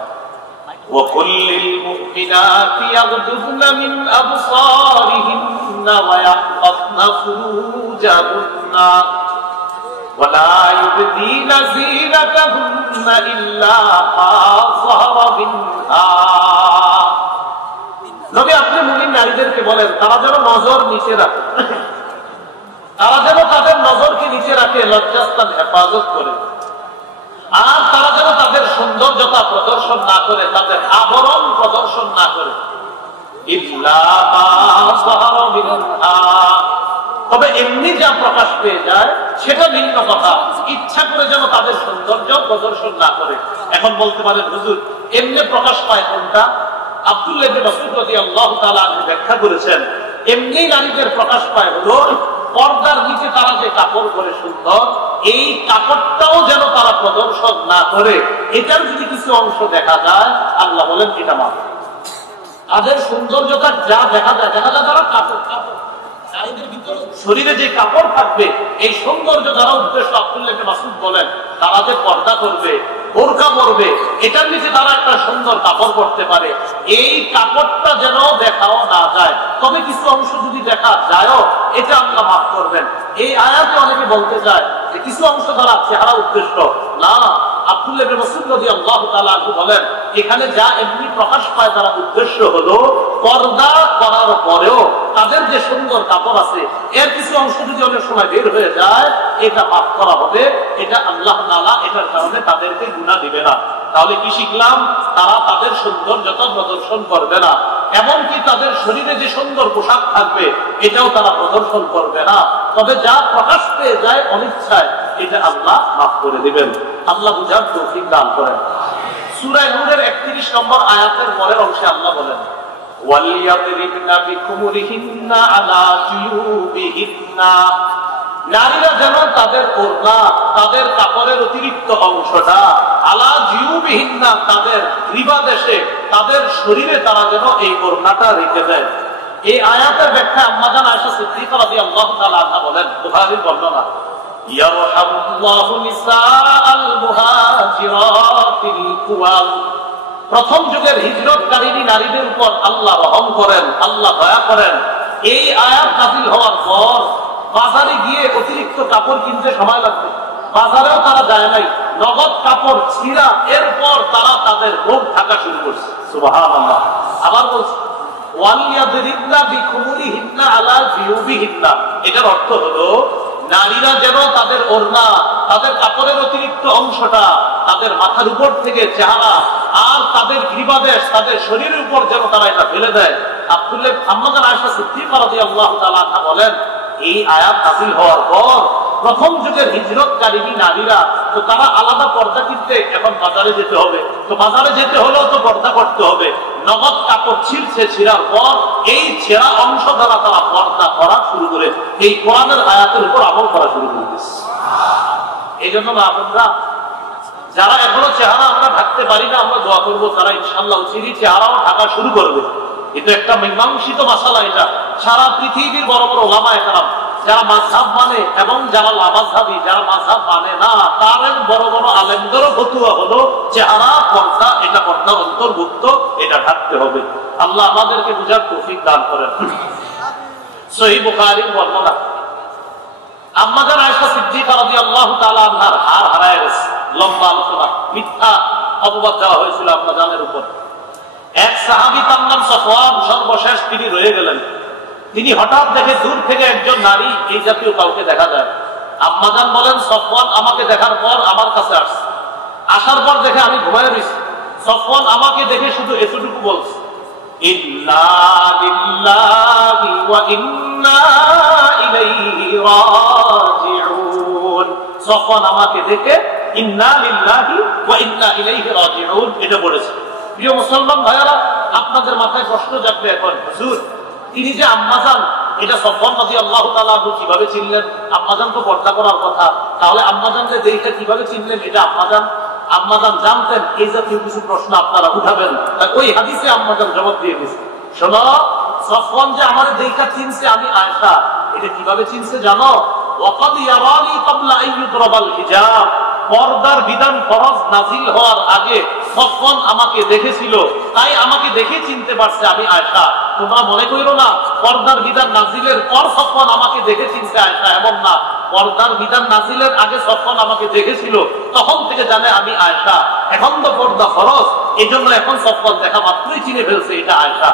وَقُلْ لِلْمُؤْمِنَاتِ يَغْضُضْنَ مِنْ أَبْصَارِهِنَّ وَيَحْفَظْنَ فُرُوجَهُنَّ وَلَا يُبْدِينَ زِينَتَهُنَّ إِلَّا مَا ظَهَرَ مِنْهَا। নবী আপনি মুমিন নারীদেরকে বলেন তারা যেন নজর নিচে রাখে, তারা যেন তাদের নজরকে নিচে রাখে, লজ্জাস্থান হেফাজত করে। আর তারা যেন তাদের সৌন্দর্যতা প্রদর্শন না করে, তাদের আবরণ প্রদর্শন না করে। তবে এমনি যা প্রকাশ পেয়ে যায় সেটা ভিন্ন কথা। ইচ্ছা করে যেন তাদের সৌন্দর্য প্রদর্শন না করে। এখন বলতে পারেন হুজুর এমনি প্রকাশ পায় কোনটা? আব্দুল্লাহ ইবনে মাসউদ রাদিয়াল্লাহু তাআলা আনহু ব্যাখ্যা করেছেন এমনি নারীদের প্রকাশ পায় হলো পর্দার নিচে তারা যে কাপড় পরে সুন্দর, এই কাপড়টাও যেন তারা প্রদর্শন না করে। এটার যদি কিছু অংশ দেখা যায় আল্লাহ বলেন এটা মাফ। তাদের সৌন্দর্যতা যা দেখা যায় তারা কাপড় নারীদের ভিতরে শরীরে যে কাপড় থাকবে এই সৌন্দর্য দ্বারা উদ্দেশ্য। আব্দুল্লাহ ইবনে মাসউদ বলেন তারা যে পর্দা করবে, বোরকা পরবে, এটার নিচে তারা একটা সুন্দর কাপড় পরতে পারে। এই কাপড়টা যেন দেখাও না যায়, তবে কিছু অংশ যদি দেখা যায়ও এটা আল্লাহ মাফ করবেন। এই আয়াতে অনেকে বলতে চায় যে কিছু অংশ দ্বারা চেহারা উদ্দেশ্য না। আব্দুল্লাহ ইবনে মাসউদ রাদিয়াল্লাহু তাআলা আনহু বলেন এখানে যা এমনি প্রকাশ পায় তার উদ্দেশ্য হলো পর্দা করার পরেও তাদের যে সুন্দর কাপড় আছে এর কিছু অংশ যদি অনেক সময় বের হয়ে যায় এটা মাফ করা হবে। এটা আল্লাহ তাআলা এটার কারণে তাদেরকে গুনাহ দিবে না। তাহলে কি শিখলাম? তারা তাদের সৌন্দর্যতা প্রদর্শন করবে না, এমনকি তাদের শরীরে যে সুন্দর পোশাক থাকবে এটাও তারা প্রদর্শন করবে না। তবে যা প্রকাশ পেয়ে যায় অনিচ্ছায় এটা আল্লাহ মাফ করে দিবেন। আল্লাহ বুঝার তৌফিক দান করেন। সূরা নূরের 31 নম্বর আয়াতের পরের অংশে আল্লাহ বলেন ওয়ালিয়াদরিবনা বিখুমুরিহিন্না আলা জুয়ুবিহিন্না। নারীরা যেন তাদের ওড়না, তাদের কাপড়ের অতিরিক্ত অংশটা আলা জুয়ুবিহিন্না, তাদের গ্রীবাদেশে, তাদের শরীরে তারা যেন এই ওড়নাটা রেখে দেয়। এই আয়াতের ব্যাখ্যা আম্মা জান আয়েশা সিদ্দিকা রাদিয়াল্লাহু তাআলা আনহা বলেন, বুখারীর বর্ণনা, ইয়ারহামুল্লাহু নিসাআল মুহাজিরাতিল কুওয়াল। প্রথম যুগের হিজরতকারী নারীদের উপর আল্লাহ রহম করেন, আল্লাহ দয়া করেন। এই আয়াত নাযিল হওয়ার পর বাজারে গিয়ে অতিরিক্ত কাপড় কিনতে সময় লাগবে, বাজারেও তারা যায় নাই, নগদ কাপড় ছিঁড়া, এরপর তারা তাদের রোগ থাকা শুরু করছে। সুবহানাল্লাহ। আবার বলছে ওয়ালিয়াদরিবনা বিখুমুরিহিন্না আলা জুয়ুবিহিন্না। এটার অর্থ হলো নারীরা যেন তাদের ওড়না, তাদের কাপড়ের অতিরিক্ত অংশটা তাদের মাথার উপর থেকে চেহারা আর তাদের গ্রীবাদেশ, তাদের শরীরের উপর যেন তারা এটা ফেলে দেয়। আব্দুল্লাহ আম্মা জান আয়েশা সিদ্দিকা রাদিয়াল্লাহু তাআলা আনহা বলেন এই আয়াত নাযিল হওয়ার পর প্রথম যুগের হিজরতকারী নারীরা তো তারা আলাদা পর্দা কিনতে এখন বাজারে যেতে হবে, তো বাজারে যেতে হলেও তো পর্দা করতে হবে। নগদ কাপড় ছিঁড়ছে, ছিঁড়ার পর এই ছেঁড়া অংশ দ্বারা তারা পর্দা করা শুরু করে এই কোরআনের আয়াতের উপর আমল করা শুরু করে দিচ্ছে। এই জন্য আমরা যারা এখনো চেহারা আমরা ঢাকতে পারি না, আমরা দোয়া করবো তারা ইনশাআল্লাহ চিরি চেহারাও ঢাকা শুরু করবে। এটা একটা মীমাংসিত মাসালা। এটা সারা পৃথিবীর বড় বড় ওলামায়ে কেরাম যারা মাযহাব মানে এবং যারা লামাযহাবী, যারা মাযহাব মানে না, তাদের বড় বড় আলেমদেরও ফতোয়া হলো চেহারা পর্দা, এটা পর্দার অন্তর্ভুক্ত, এটা ঢাকতে হবে। আল্লাহ আমাদেরকে বুঝার তৌফিক দান করেন। সহিহ বুখারীর বর্ণনা, আম্মা জান আয়েশা সিদ্দিকা রাদিয়াল্লাহু তাআলা আনহার হার হারায় গেছে। লম্বা আলোচনা, মিথ্যা অপবাদ দেওয়া হয়েছিল আম্মা জানের উপর। এক সাহাবী তার নাম সফওয়ান, সর্বশেষ তিনি রয়ে গেলেন। তিনি হঠাৎ দেখে দূর থেকে একজন নারী, এই জাতীয় কাউকে দেখা যায়। আম্মা জান বলেন, সফওয়ান আমাকে দেখার পর আমার কাছে আসছে। আসার পর দেখে আমি ঘুমায় রয়েছি। সফওয়ান আমাকে দেখে শুধু এতটুকু বলছে, ইন্না লিল্লাহি ওয়া ইন্না ইলাইহি রাজিউন। সফওয়ান আমাকে দেখে ইন্না লিল্লাহি ওয়া ইন্না ইলাইহি রাজিউন এটা বলেছে। প্রিয় মুসলমান ভাইয়েরা, আপনাদের মাথায় প্রশ্ন জাগবে এখন, হুজুর তিনি যে আম্মা জান, এটা সফওয়ান রাদিয়াল্লাহু তাআলা আনহু কিভাবে চিনলেন? আম্মা জান তো পর্দা করার কথা, তাহলে আম্মা জানকে দেখে কিভাবে চিনলেন এটা আম্মা জান? আম্মা জান জানতেন? এই জাতীয় কিছু প্রশ্ন আপনারা উঠাবেন। ওই হাদিসে আম্মা জান জবাব দিয়ে দিয়েছে, শোনো, সফওয়ান যে আমারে দেখা চিনছে আমি আয়েশা, এটা কিভাবে চিনছে জানো? ওয়াকাদ ইয়ারানি ক্বাবলা আন ইউদরাবাল হিজাব। পর্দার বিধান ফরজ নাজিল হওয়ার আগে সফওয়ান আমাকে দেখেছিল, তাই আমাকে দেখে চিনতে পারছে আমি আয়েশা। তোমরা মনে করো না পর্দার বিধান নাজিলের পর সফওয়ান আমাকে দেখে চিনতে আয়েশা, এমন না। পর্দার বিধান নাজিলের আগে সফওয়ান আমাকে দেখেছিল, তখন থেকে জানে আমি আয়েশা। এখন তো পর্দা ফরজ, এই জন্য এখন সফওয়ান দেখা মাত্রই চিনে ফেলছে এটা আয়েশা।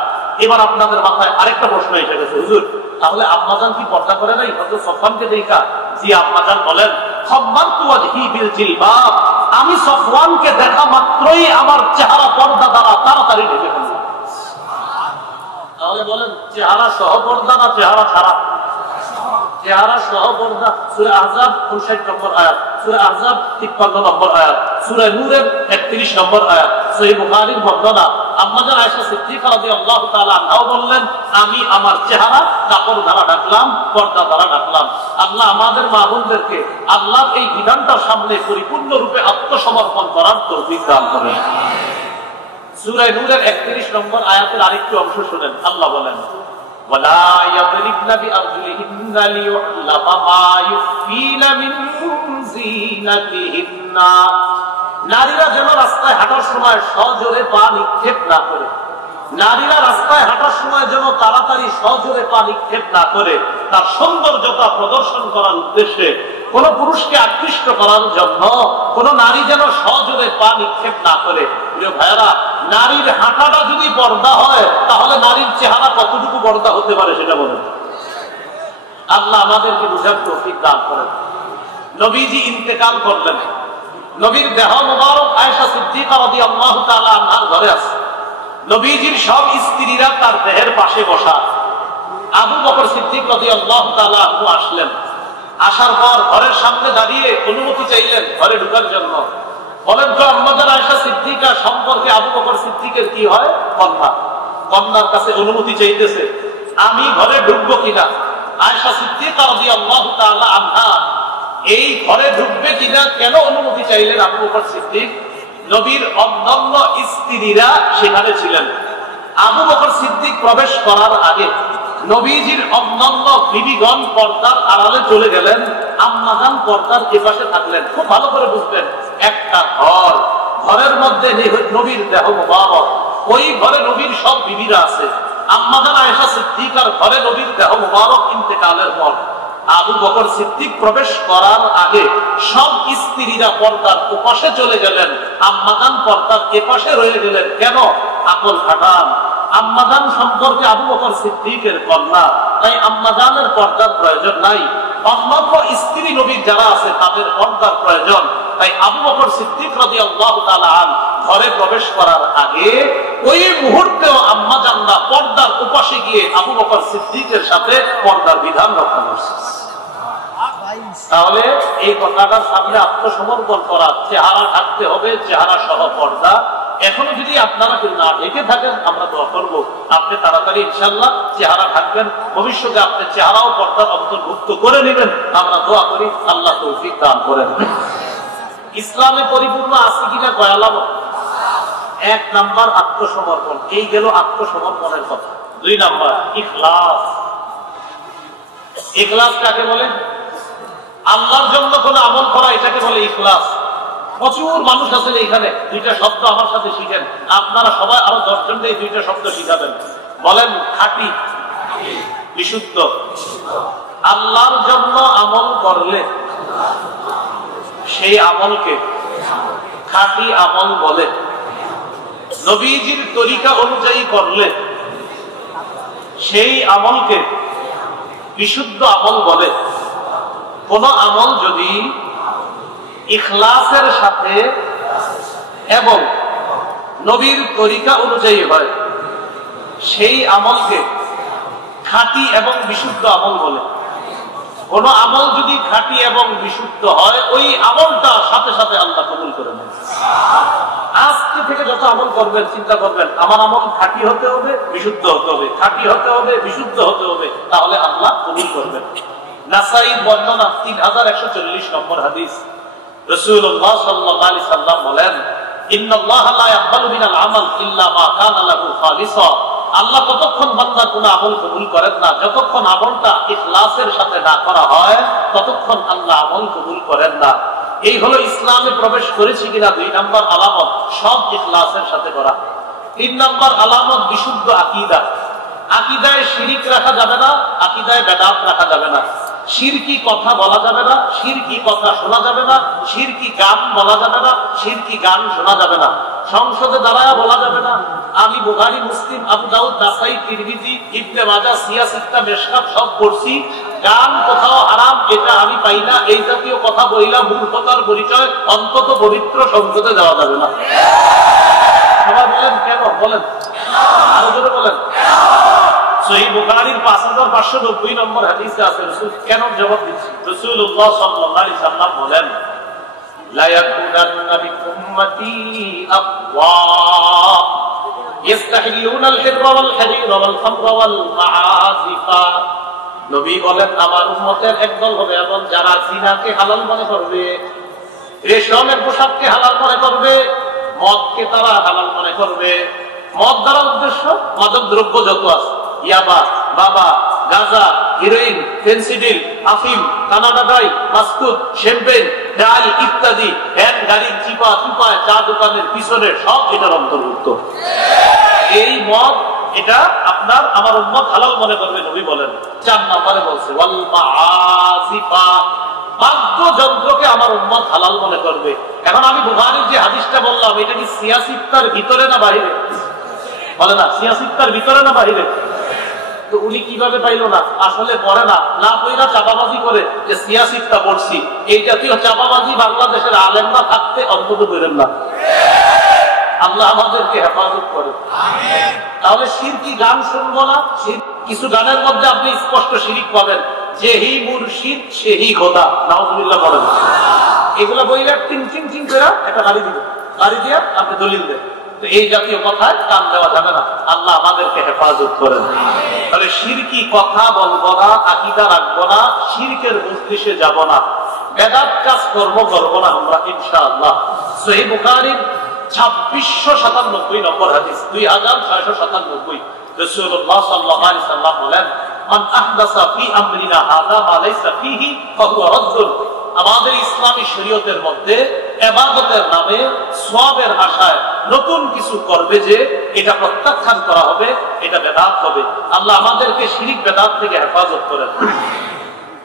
এবার আপনাদের মাথায় আরেকটা প্রশ্ন এসে গেছে, হুজুর তাহলে আম্মা জান কি পর্দা করে নাই হযরত সফওয়ানকে দেখা? জি, আম্মা জান বলেন, খাম্মারতু ওয়াজহি বিল জিলবাব। আমি সফওয়ানকে দেখা মাত্রই আমার চেহারা পর্দা দ্বারা তাড়াতাড়ি ঢেকে ফেললাম। তাহলে বলেন চেহারা সহ পর্দা না চেহারা ছাড়া? চেহারা সহ পর্দা। সূরা আহজাব 59 নম্বর আয়াত, সূরা আহজাব 53 নম্বর আয়াত, সূরা নূরের 31 নম্বর আয়াত, সহিহ বুখারীর বর্ণনা। আম্মা জান আয়েশা সিদ্দিকা রাদিয়াল্লাহু তাআলা আনহা বললেন, আমি আমার চেহারা কাপড় দ্বারা ঢাকলাম, পর্দা দ্বারা ঢাকলাম। আল্লাহ আমাদের মা বোনদেরকে আল্লাহর এই বিধানটার সামনে পরিপূর্ণরূপে আত্মসমর্পণ করার তৌফিক দান করেন। সূরা নূরের 31 নম্বর আয়াতের আরেকটি অংশ শুনেন, আল্লাহ বলেন, ওয়ালা ইয়াদরিবনা বিআরজুলিহিন্না লিয়ু'লামা মা ইউফিনা মিন যিনাতিহিন্না। নারীরা যেন রাস্তায় হাঁটার সময় সজোরে পা নিক্ষেপ না করে, নারীরা রাস্তায় হাঁটার সময় যেন তাড়াতাড়ি সজোরে পা নিক্ষেপ না করে, তার সৌন্দর্যতা প্রদর্শন করার উদ্দেশ্যে কোন পুরুষকে আকৃষ্ট করার জন্য কোন নারী যেন সজোরে পা নিক্ষেপ না করে। প্রিয় ভাইয়েরা, নারীর হাঁটাটা যদি পর্দা হয়, তাহলে নারীর চেহারা কতটুকু পর্দা হতে পারে সেটা বলেন। আল্লাহ আমাদেরকে বুঝার তৌফিক দান করেন। নবীজি ইন্তেকাল করলেন, নবীর দেহ মুবারক আয়েশা সিদ্দিকা রাদিয়াল্লাহু তাআলা আনহার ঘরে আছে। নবীজির সব স্ত্রীরা তার দেহের পাশে বসা। আবু বকর সিদ্দিক রাদিয়াল্লাহু তাআলা আনহু আসলেন। আসার পর ঘরের সামনে দাঁড়িয়ে অনুমতি চাইলেন ঘরে ঢোকার জন্য। বলেন তো আম্মা জান আয়েশা সিদ্দিকা সম্পর্কে আবু বকর সিদ্দিকের কি হয়? কন্যা। কন্যার কাছে অনুমতি চাইতেছে, আমি ঘরে ঢুকবো কিনা। আয়েশা সিদ্দিকা রাদিয়াল্লাহু তাআলা আনহা এই ঘরে ঢুকবে কিনা কেন অনুমতি চাইলেন আবু বকর সিদ্দিক? নবীর অন্যান্য স্ত্রীরা সেখানে ছিলেন। আবু বকর সিদ্দিক প্রবেশ করার আগে নবীজির অন্যান্য বিবিগণ পর্দার আড়ালে চলে গেলেন, আম্মা জান পর্দার এপাশে থাকলেন। খুব ভালো করে বুঝবেন, একটা ঘর, ঘরের মধ্যে নবীর দেহ মুবারক, ওই ঘরে নবীর সব বিবিরা আছে। আম্মা জান আয়েশা সিদ্দিকার ঘরে নবীর দেহ মুবারক ইন্তেকালের পর আবু বকর সিদ্দিক প্রবেশ করার আগে সব স্ত্রীরা পর্দার ওপাশে চলে গেলেন, আম্মা জান পর্দার এপাশে রয়ে গেলেন। কেন? আকল খাটান। আম্মা জান সম্পর্কে আবু বকর সিদ্দিকের কন্যা, তাই আম্মা জানের পর্দার প্রয়োজন নাই। অন্যান্য স্ত্রী নবীর যারা আছে তাদের পর্দার প্রয়োজন। তাই আবু বকর সিদ্দিক রাদিয়াল্লাহু তাআলা আনহু ঘরে প্রবেশ করার আগে ওই মুহূর্তেও আম্মা জানরা পর্দার উপাসে গিয়ে আবু বকর সিদ্দিকের সাথে পর্দার বিধান রক্ষা করছে। তাহলে এই কথাটার সামনে আত্মসমর্পণ করা, চেহারা ঢাকতে হবে, চেহারা সহ পর্দা। এখনো যদি আপনারা না ঢেকে থাকেন, আমরা দোয়া করবো আপনি তাড়াতাড়ি ইনশাআল্লাহ চেহারা ঢাকবেন, ভবিষ্যতে আপনি চেহারাও পর্দার অন্তর্ভুক্ত করে নেবেন। আমরা দোয়া করি আল্লাহ তৌফিক দান করেন। ইসলামে পরিপূর্ণ আছে কিনা কয়ালাম? 1 নাম্বার আত্মসমর্পণ, এই গেল আত্মসমর্পণের কথা। 2 নাম্বার ইখলাস। ইখলাস কাকে বলে? আল্লাহর জন্য কোন আমল করা, এটাকে বলে ইখলাস। প্রচুর মানুষ আছেন এখানে, 2টা শব্দ আমার সাথে শিখেন। আপনারা সবাই আরো 10 জন দিয়ে 2টা শব্দ শিখাবেন। বলেন খাঁটি, বিশুদ্ধ। আল্লাহর জন্য আমল করলে সেই আমলকে খাঁটি আমল বলে। নবীজির তরিকা অনুযায়ী করলে সেই আমলকে বিশুদ্ধ আমল বলে। কোন আমল যদি ইখলাসের সাথে এবং নবীর তরিকা অনুযায়ী হয় সেই আমলকে খাঁটি এবং বিশুদ্ধ আমল বলে। কোন আমল যদি খাঁটি এবং বিশুদ্ধ হয় ওই আমলটা সাথে সাথে আল্লাহ কবুল করে নেন। আজকে থেকে যত আমল করবেন চিন্তা করবেন আমার আমল খাঁটি হতে হবে, বিশুদ্ধ হতে হবে, খাঁটি হতে হবে, বিশুদ্ধ হতে হবে, তাহলে আল্লাহ কবুল করবেন। নাসাঈর বর্ণনা 3140 নম্বর হাদিস। রাসূলুল্লাহ সাল্লাল্লাহু আলাইহি সাল্লাম বলেন, ইন্নাল্লাহা লা ইয়াকবালু মিনাল আমাল ইল্লা মা কানা লাহু খালিসা। আল্লাহ ততক্ষণ বান্দার কোন আমল কবুল করেন না যতক্ষণ আমলটা ইখলাসের সাথে না করা হয়, ততক্ষণ আল্লাহ আমল কবুল করেন না। এই হলো ইসলামে প্রবেশ করেছি কিনা 2 নম্বর আলামত, সব ইখলাসের সাথে করা। 3 নম্বর আলামত বিশুদ্ধ আকীদা। আকীদায় শিরিক রাখা যাবে না, আকীদায় বেদাত রাখা যাবে না। শিরকি কথা বলা যাবে না, শিরকি কথা শোনা যাবে না, শিরকি গান বলা যাবে না, শিরকি গান শোনা যাবে না। সংসদে দাঁড়ায় বলা যাবে না আমি বুখারী, মুসলিম, আবু দাউদ, নাসাঈ, তিরমিজি, ইবনে মাজাহ, সিয়াসিত্তা, মিশকাত সব পড়ছি, গান কোথাও হারাম এটা আমি পাই না, এই জাতীয় কথা বইলা মূর্খতার পরিচয় অন্তত পবিত্র সংসদে দেওয়া যাবে না। সবাই বলেন কেন? বলেন আরো জোরে বলেন। সহিহ বুখারীর 5590 নম্বর হাদিসে আছে, রাসূল কেন জবাব দিচ্ছি। রাসূলুল্লাহ সাল্লাল্লাহু আলাইহি সাল্লাম বলেন, লা ইয়াকুনান্না বি উম্মতি আওয়াম ইস্তাহিলুনাল হিররা ওয়াল হারিরা ওয়াল খামরা ওয়াল মাআসিফা। নবী বলেন আমার উম্মতের একদল হবে এবং যারা জিনাকে হালাল মনে করবে, রেশমের পোশাককে হালাল মনে করবে, মদকে তারা হালাল মনে করবে। মদ দ্বারা উদ্দেশ্য মাদক দ্রব্য যত আছে, ইয়াবা, বাবা, গাঁজা, হিরোইন, ফেন্সিডিল, আফিম, কানাডা ড্রাই, মাস্কুত, শ্যাম্পেন, ডাল ইত্যাদি, ভ্যান গাড়ির চিপা চুপায়, চা দোকানের পিছনে সব এটার অন্তর্ভুক্ত। এই মদ এটা আপনার আমার উম্মত হালাল মনে করবে নবী বলেন। 4 নম্বরে বলছে ওয়াল মাআসিফা, বাদ্যযন্ত্রকে আমার উম্মত হালাল মনে করবে। এখন আমি বুখারীর যে হাদিসটা বললাম এটা কি সিয়াসিত্তার ভিতরে না বাহিরে? বলে না সিয়াসিত্তার ভিতরে না বাহিরে? তো উনি কিভাবে পাইল না? আসলে পড়ে না, না পড়া চাপাবাজি করে যে সিয়াসিত্তা পড়ছি। এই জাতীয় চাপাবাজি বাংলাদেশের আলেমরা থাকতে অন্তত করেন না। আল্লাহ আমাদেরকে হেফাজত করে। তাহলে শিরকি গান শুনবো না। কিছু গানের মধ্যে আপনি স্পষ্ট শিরিক পাবেন, যেহি মুর্শিদ সেহি খোদা, নাউজুবিল্লাহ বলেন। এগুলা বইলে টিং টিং টিং করে একটা গাড়ি দিবে, গাড়ি দিয়ে আপনি দলিল দেন। তো এই জাতীয় কথায় কান দেওয়া যাবে না। আল্লাহ আমাদেরকে হেফাজত করেন। তাহলে শিরকি কথা বলবো না, আকীদা রাখবো না, শিরকের মজলিসে যাব না, বেদাত কাজ কর্ম করবো না আমরা ইনশাআল্লাহ। সহিহ বুখারীর 2697 নম্বর হাদিস, 2697। রাসূলুল্লাহ সাল্লাল্লাহু আলাইহি সাল্লাম বলেন, মান আহদাসা ফি আমরিনা হাযা মা লাইসা ফিহি ফাহুয়া রাদ্দুন। আমাদের ইসলামী শরীয়তের মধ্যে ইবাদতের নামে সওয়াবের আশায় নতুন কিছু করবে যে এটা প্রত্যাখ্যান করা হবে, এটা বেদাত হবে। আল্লাহ আমাদেরকে শিরিক বেদাত থেকে হেফাজত করেন।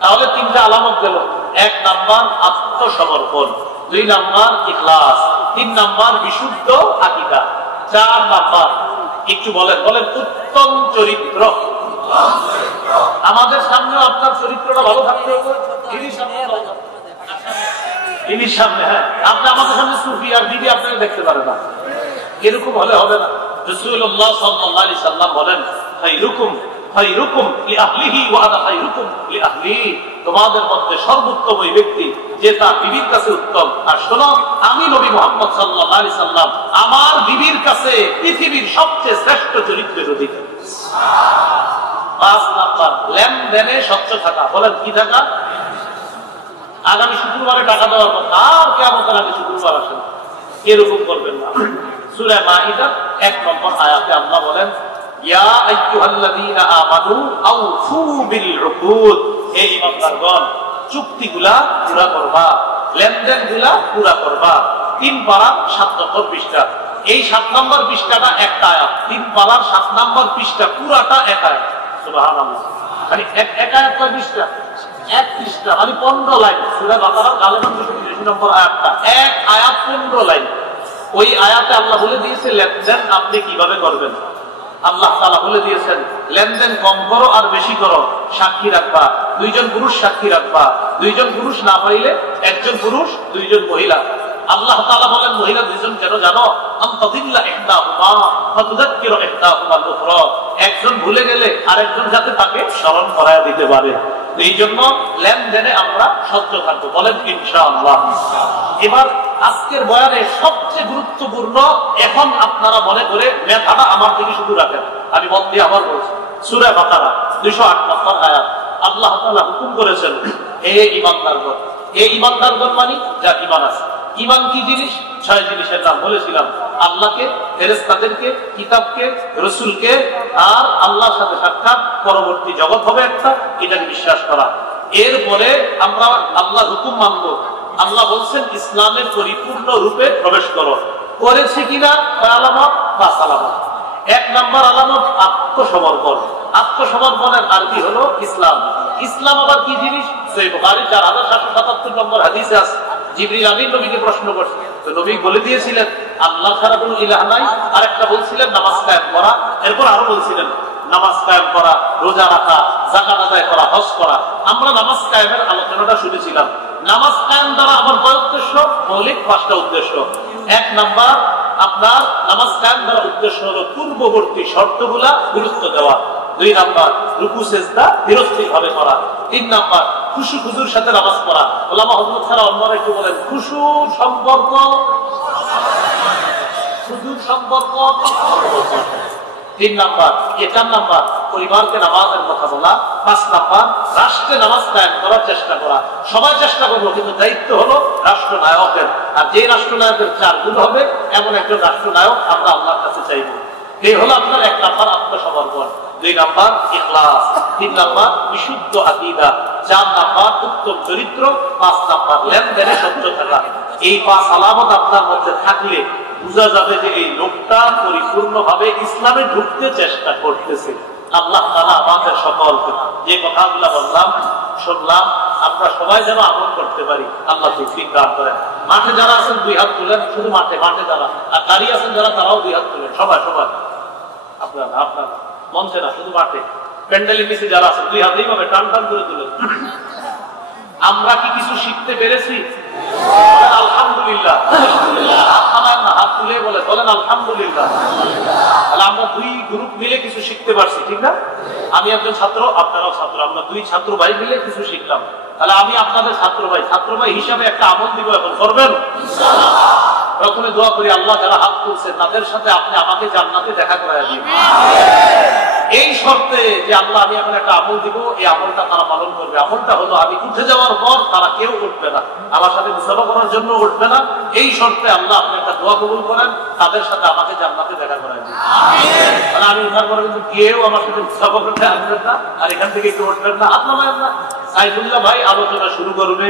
তাহলে 3টা আলামত গেল। 1 নাম্বার আত্মসমর্পণ, 2 নাম্বার ইখলাস, 3 নাম্বার বিশুদ্ধ আকীদা, 4 নাম্বার একটু বলেন উত্তম চরিত্র। আমাদের সামনে আপনার চরিত্রটা ভালো থাকতে হবে। ইনি সামনে, হ্যাঁ আপনি আমাদের সামনে সুফি আর দিদি আপনাকে দেখতে পারে না, এরকম হলে হবে না। রাসূলুল্লাহ সাল্লাল্লাহু আলাইহি সাল্লাম বলেন, খায়রুকুম খায়রুকুম লিআহলিহি ওয়া আনা খায়রুকুম লিআহলি। তোমাদের মধ্যে সর্বোত্তম ওই ব্যক্তি যে তার বিবির কাছে উত্তম। আর শোনো, আমি নবী মুহাম্মদ সাল্লাল্লাহু আলাইহি সাল্লাম আমার বিবির কাছে পৃথিবীর সবচেয়ে শ্রেষ্ঠ চরিত্রের অধিকারী। 5 নাম্বার লেনদেনে স্বচ্ছ থাকা। বলেন কি থাকা? আগামী শুক্রবারে টাকা দেওয়ার কথা, আর কিয়ামতের আগে শুক্রবার আসে না, এরকম করবেন না। সূরা মাইদা 1 নম্বর আয়াতে আল্লাহ বলেন, ইয়া আইয়ুহাল্লাযীনা আমানু আউফু বিল উকুদ। হে ঈমানদারগণ, চুক্তিগুলা পুরা করবা, লেনদেনগুলা পুরা করবা। 3 পারা 7 নম্বর পৃষ্ঠা। এই 7 নম্বর পৃষ্ঠাটা একটা আয়াত, 3 পারার 7 নম্বর পৃষ্ঠা পুরাটা এক আয়াত। সুবহানাল্লাহ। মানে এক আয়াত 20টা, 1 পৃষ্ঠা মানে 15 লাইন। সূরা বাকারা গালেবান 283 নম্বর আয়াতটা, এক আয়াত 15 লাইন। ওই আয়াতে আল্লাহ বলে দিয়েছে লেনদেন আপনি কিভাবে করবেন। আল্লাহ তাআলা বলে দিয়েছেন লেনদেন কম করো আর বেশি করো, সাক্ষী রাখবা, 2 জন পুরুষ সাক্ষী রাখবা, 2 জন পুরুষ না পাইলে 1 জন পুরুষ 2 জন মহিলা। আল্লাহ তাআলা বলেন মহিলা 2 জন কেন জানো, আনতাদিল্লা ইহদাহুমা ফাতুযাক্কিরু ইহদাহুমা আল-উখরা, একজন ভুলে গেলে আরেকজন যাতে তাকে স্মরণ করায় দিতে পারে। এই জন্য লেনদেনে আমরা সচেতন থাকবো, বলেন ইনশাআল্লাহ। এবার আজকের বয়ানে সবচেয়ে গুরুত্বপূর্ণ, এখন আপনারা মনে করে মেধাটা আমার দিকে শুধু রাখেন, আমি মন দিয়ে আবার বলছি। সূরা বাকারা 208 নম্বর আয়াত, আল্লাহ তাআলা হুকুম করেছেন হে ঈমানদারগণ, হে ঈমানদারগণ মানে যার ঈমান আছে। ঈমান কি জিনিস? 6 জিনিসের নাম বলেছিলাম, আল্লাহকে, ফেরেশতাদেরকে, কিতাবকে, রাসূলকে, আর আল্লাহর সাথে সাক্ষাৎ, পরবর্তী জগৎ হবে একটা, এটাকে বিশ্বাস করা। এরপরে আমরা আল্লাহর হুকুম মানব। আল্লাহ বলছেন ইসলামের পরিপূর্ণ রূপে প্রবেশ করো। করেছে কিনা আলামত বা সালামত। 1 নম্বর আলামত আত্মসমর্পণ। আত্মসমর্পণের আরবি হলো ইসলাম। ইসলাম আবার কি জিনিস? সহিহ বুখারী 4777 নম্বর হাদিসে আছে, জিবরিল আমিন নবীকে প্রশ্ন করছে, তো নবী বলে দিয়েছিলেন আল্লাহ ছাড়া কোনো ইলাহ নাই, আরেকটা বলছিলেন নামাজ কায়েম করা, এরপর আরো বলছিলেন নামাজ কায়েম করা, রোজা রাখা, যাকাত আদায় করা, হজ করা। আমরা নামাজ কায়েমের আলোচনাটা শুনেছিলাম। নামাজ কায়েম দ্বারা আমার কয় উদ্দেশ্য? মৌলিক 5টা উদ্দেশ্য। 1 নাম্বার আপনার নামাজ কায়েম দ্বারা উদ্দেশ্য হলো পূর্ববর্তী শর্তগুলা গুরুত্ব দেওয়া। 2 নাম্বার রুকু সেজদা ধীরস্থিরভাবে করা। 3 নাম্বার খুশু খুজুর সাথে নামাজ পড়া। ওলামা হযরত ছাড়া অন্যরা একটু বলেন খুশু সম্পর্ক, খুজুর সম্পর্ক। 3 নাম্বার 4 নাম্বার পরিবারকে নামাজের কথা বলা। 5 নাম্বার রাষ্ট্রে নামাজ কায়েম করার চেষ্টা করা। সবাই চেষ্টা করবো, কিন্তু দায়িত্ব হলো রাষ্ট্রনায়কের। আর যে রাষ্ট্রনায়কের 4 গুণ হবে এমন একজন রাষ্ট্রনায়ক আমরা আল্লাহর কাছে চাইবো। এই হলো আপনার 1 নাম্বার আত্মসমর্পণ, 2 নাম্বার ইখলাস, 3 নাম্বার বিশুদ্ধ আকীদা, 4 নাম্বার উত্তম চরিত্র, 5 নাম্বার লেনদেনে সত্য থাকা। এই 5 আলামত আপনার মধ্যে থাকলে বোঝা যাবে যে এই লোকটা পরিপূর্ণভাবে ইসলামে ঢুকতে চেষ্টা করতেছে। আল্লাহ তাআলা আমাদের সকলকে যে কথাগুলো বললাম শুনলাম আমরা সবাই যেন আমল করতে পারি, আল্লাহ তৌফিক দান করেন। মাঠে যারা আছেন 2 হাত তুলেন, শুধু মাঠে যারা, আর দাঁড়িয়ে আছেন যারা তারাও 2 হাত তুলেন, সবাই আপনার মঞ্চে না, শুধু মাঠে। প্যান্ডেলের নিচে যারা আছেন 2 হাত এইভাবে টান টান করে তুলেন। আমরা কি কিছু শিখতে পেরেছি? আলহামদুলিল্লাহ। হাত তুলে বলেন আলহামদুলিল্লাহ। তাহলে আমরা 2 গ্রুপ মিলে কিছু শিখতে পারছি, ঠিক না? আমি একজন ছাত্র, আপনারাও ছাত্র, আমরা 2 ছাত্র ভাই মিলে কিছু শিখলাম। তাহলে আমি আপনাদের ছাত্র ভাই হিসাবে একটা আমল দিব, এখন করবেন? প্রথমে দোয়া করি আল্লাহ যারা হাত তুলছে তাদের সাথে আপনি আমাকে জান্নাতে দেখা করায় দিন, এই শর্তে যে আল্লাহ আমি এখন একটা আমল দিব, এই আমলটা তারা পালন করবে। আমলটা হলো আমি উঠে যাওয়ার পর তারা কেউ উঠবে না, আমার সাথে মুসাফা করার জন্য উঠবে না। এই শর্তে আল্লাহ আপনি একটা দোয়া কবুল করেন, তাদের সাথে আমাকে জান্নাতে দেখা করায় দিন। তাহলে আমি উঠার পরে কিন্তু কেউ আমার সাথে মুসাফা করতে আসবেন না, আর এখান থেকে কেউ উঠবেন না, হাত নামায়েন না। সাইফুল্লাহ ভাই আলোচনা শুরু করবে,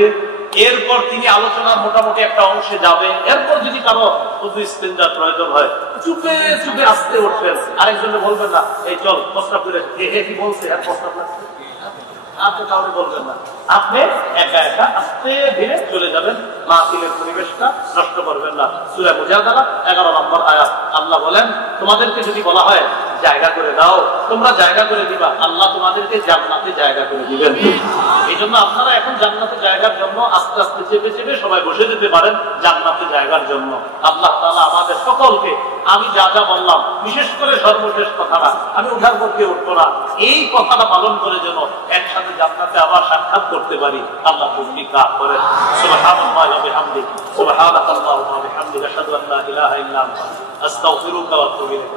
এরপর তিনি আলোচনার মোটামুটি একটা অংশে যাবে। এরপর যদি কারো শুধু ইস্তেঞ্জার প্রয়োজন হয় চুপে চুপে আসতে উঠবেন, আরেকজনে বলবেন না এই চল প্রস্তাব করে কি বলছে প্রস্তাব লাগছে, আপনি কাউকে বলবেন না, আপনি একা একা আস্তে ধীরে চলে যাবেন, মাহফিলের পরিবেশটা নষ্ট করবেন না। সূরা মুজাদালা 11 নম্বর আয়াত, আল্লাহ বলেন তোমাদেরকে যদি বলা হয় জায়গা করে দাও, তোমরা জায়গা করে দিবা, আল্লাহ তোমাদেরকে জান্নাতে জায়গা করে দিবেন। এই জন্য আপনারা এখন জান্নাতে জায়গার জন্য আস্তে আস্তে চেপে চেপে সবাই বসে যেতে পারেন জান্নাতে জায়গার জন্য। আল্লাহ তাআলা আমাদের সকলকে, আমি যা যা বললাম, বিশেষ করে সর্বশেষ কথাটা, আমি উঠার পর কেউ উঠবো না, এই কথাটা পালন করে যেন একসাথে জান্নাতে আবার সাক্ষাৎ করতে পারি, আল্লাহ তৌফিক দান করেন। সুবহানাল্লাহি ওয়া বিহামদিহি, সুবহানাকাল্লাহুম্মা ওয়া বিহামদিকা, আশহাদু আল্লা ইলাহা ইল্লা আনতা, আস্তাগফিরুকা ওয়া আতুবু ইলাইক।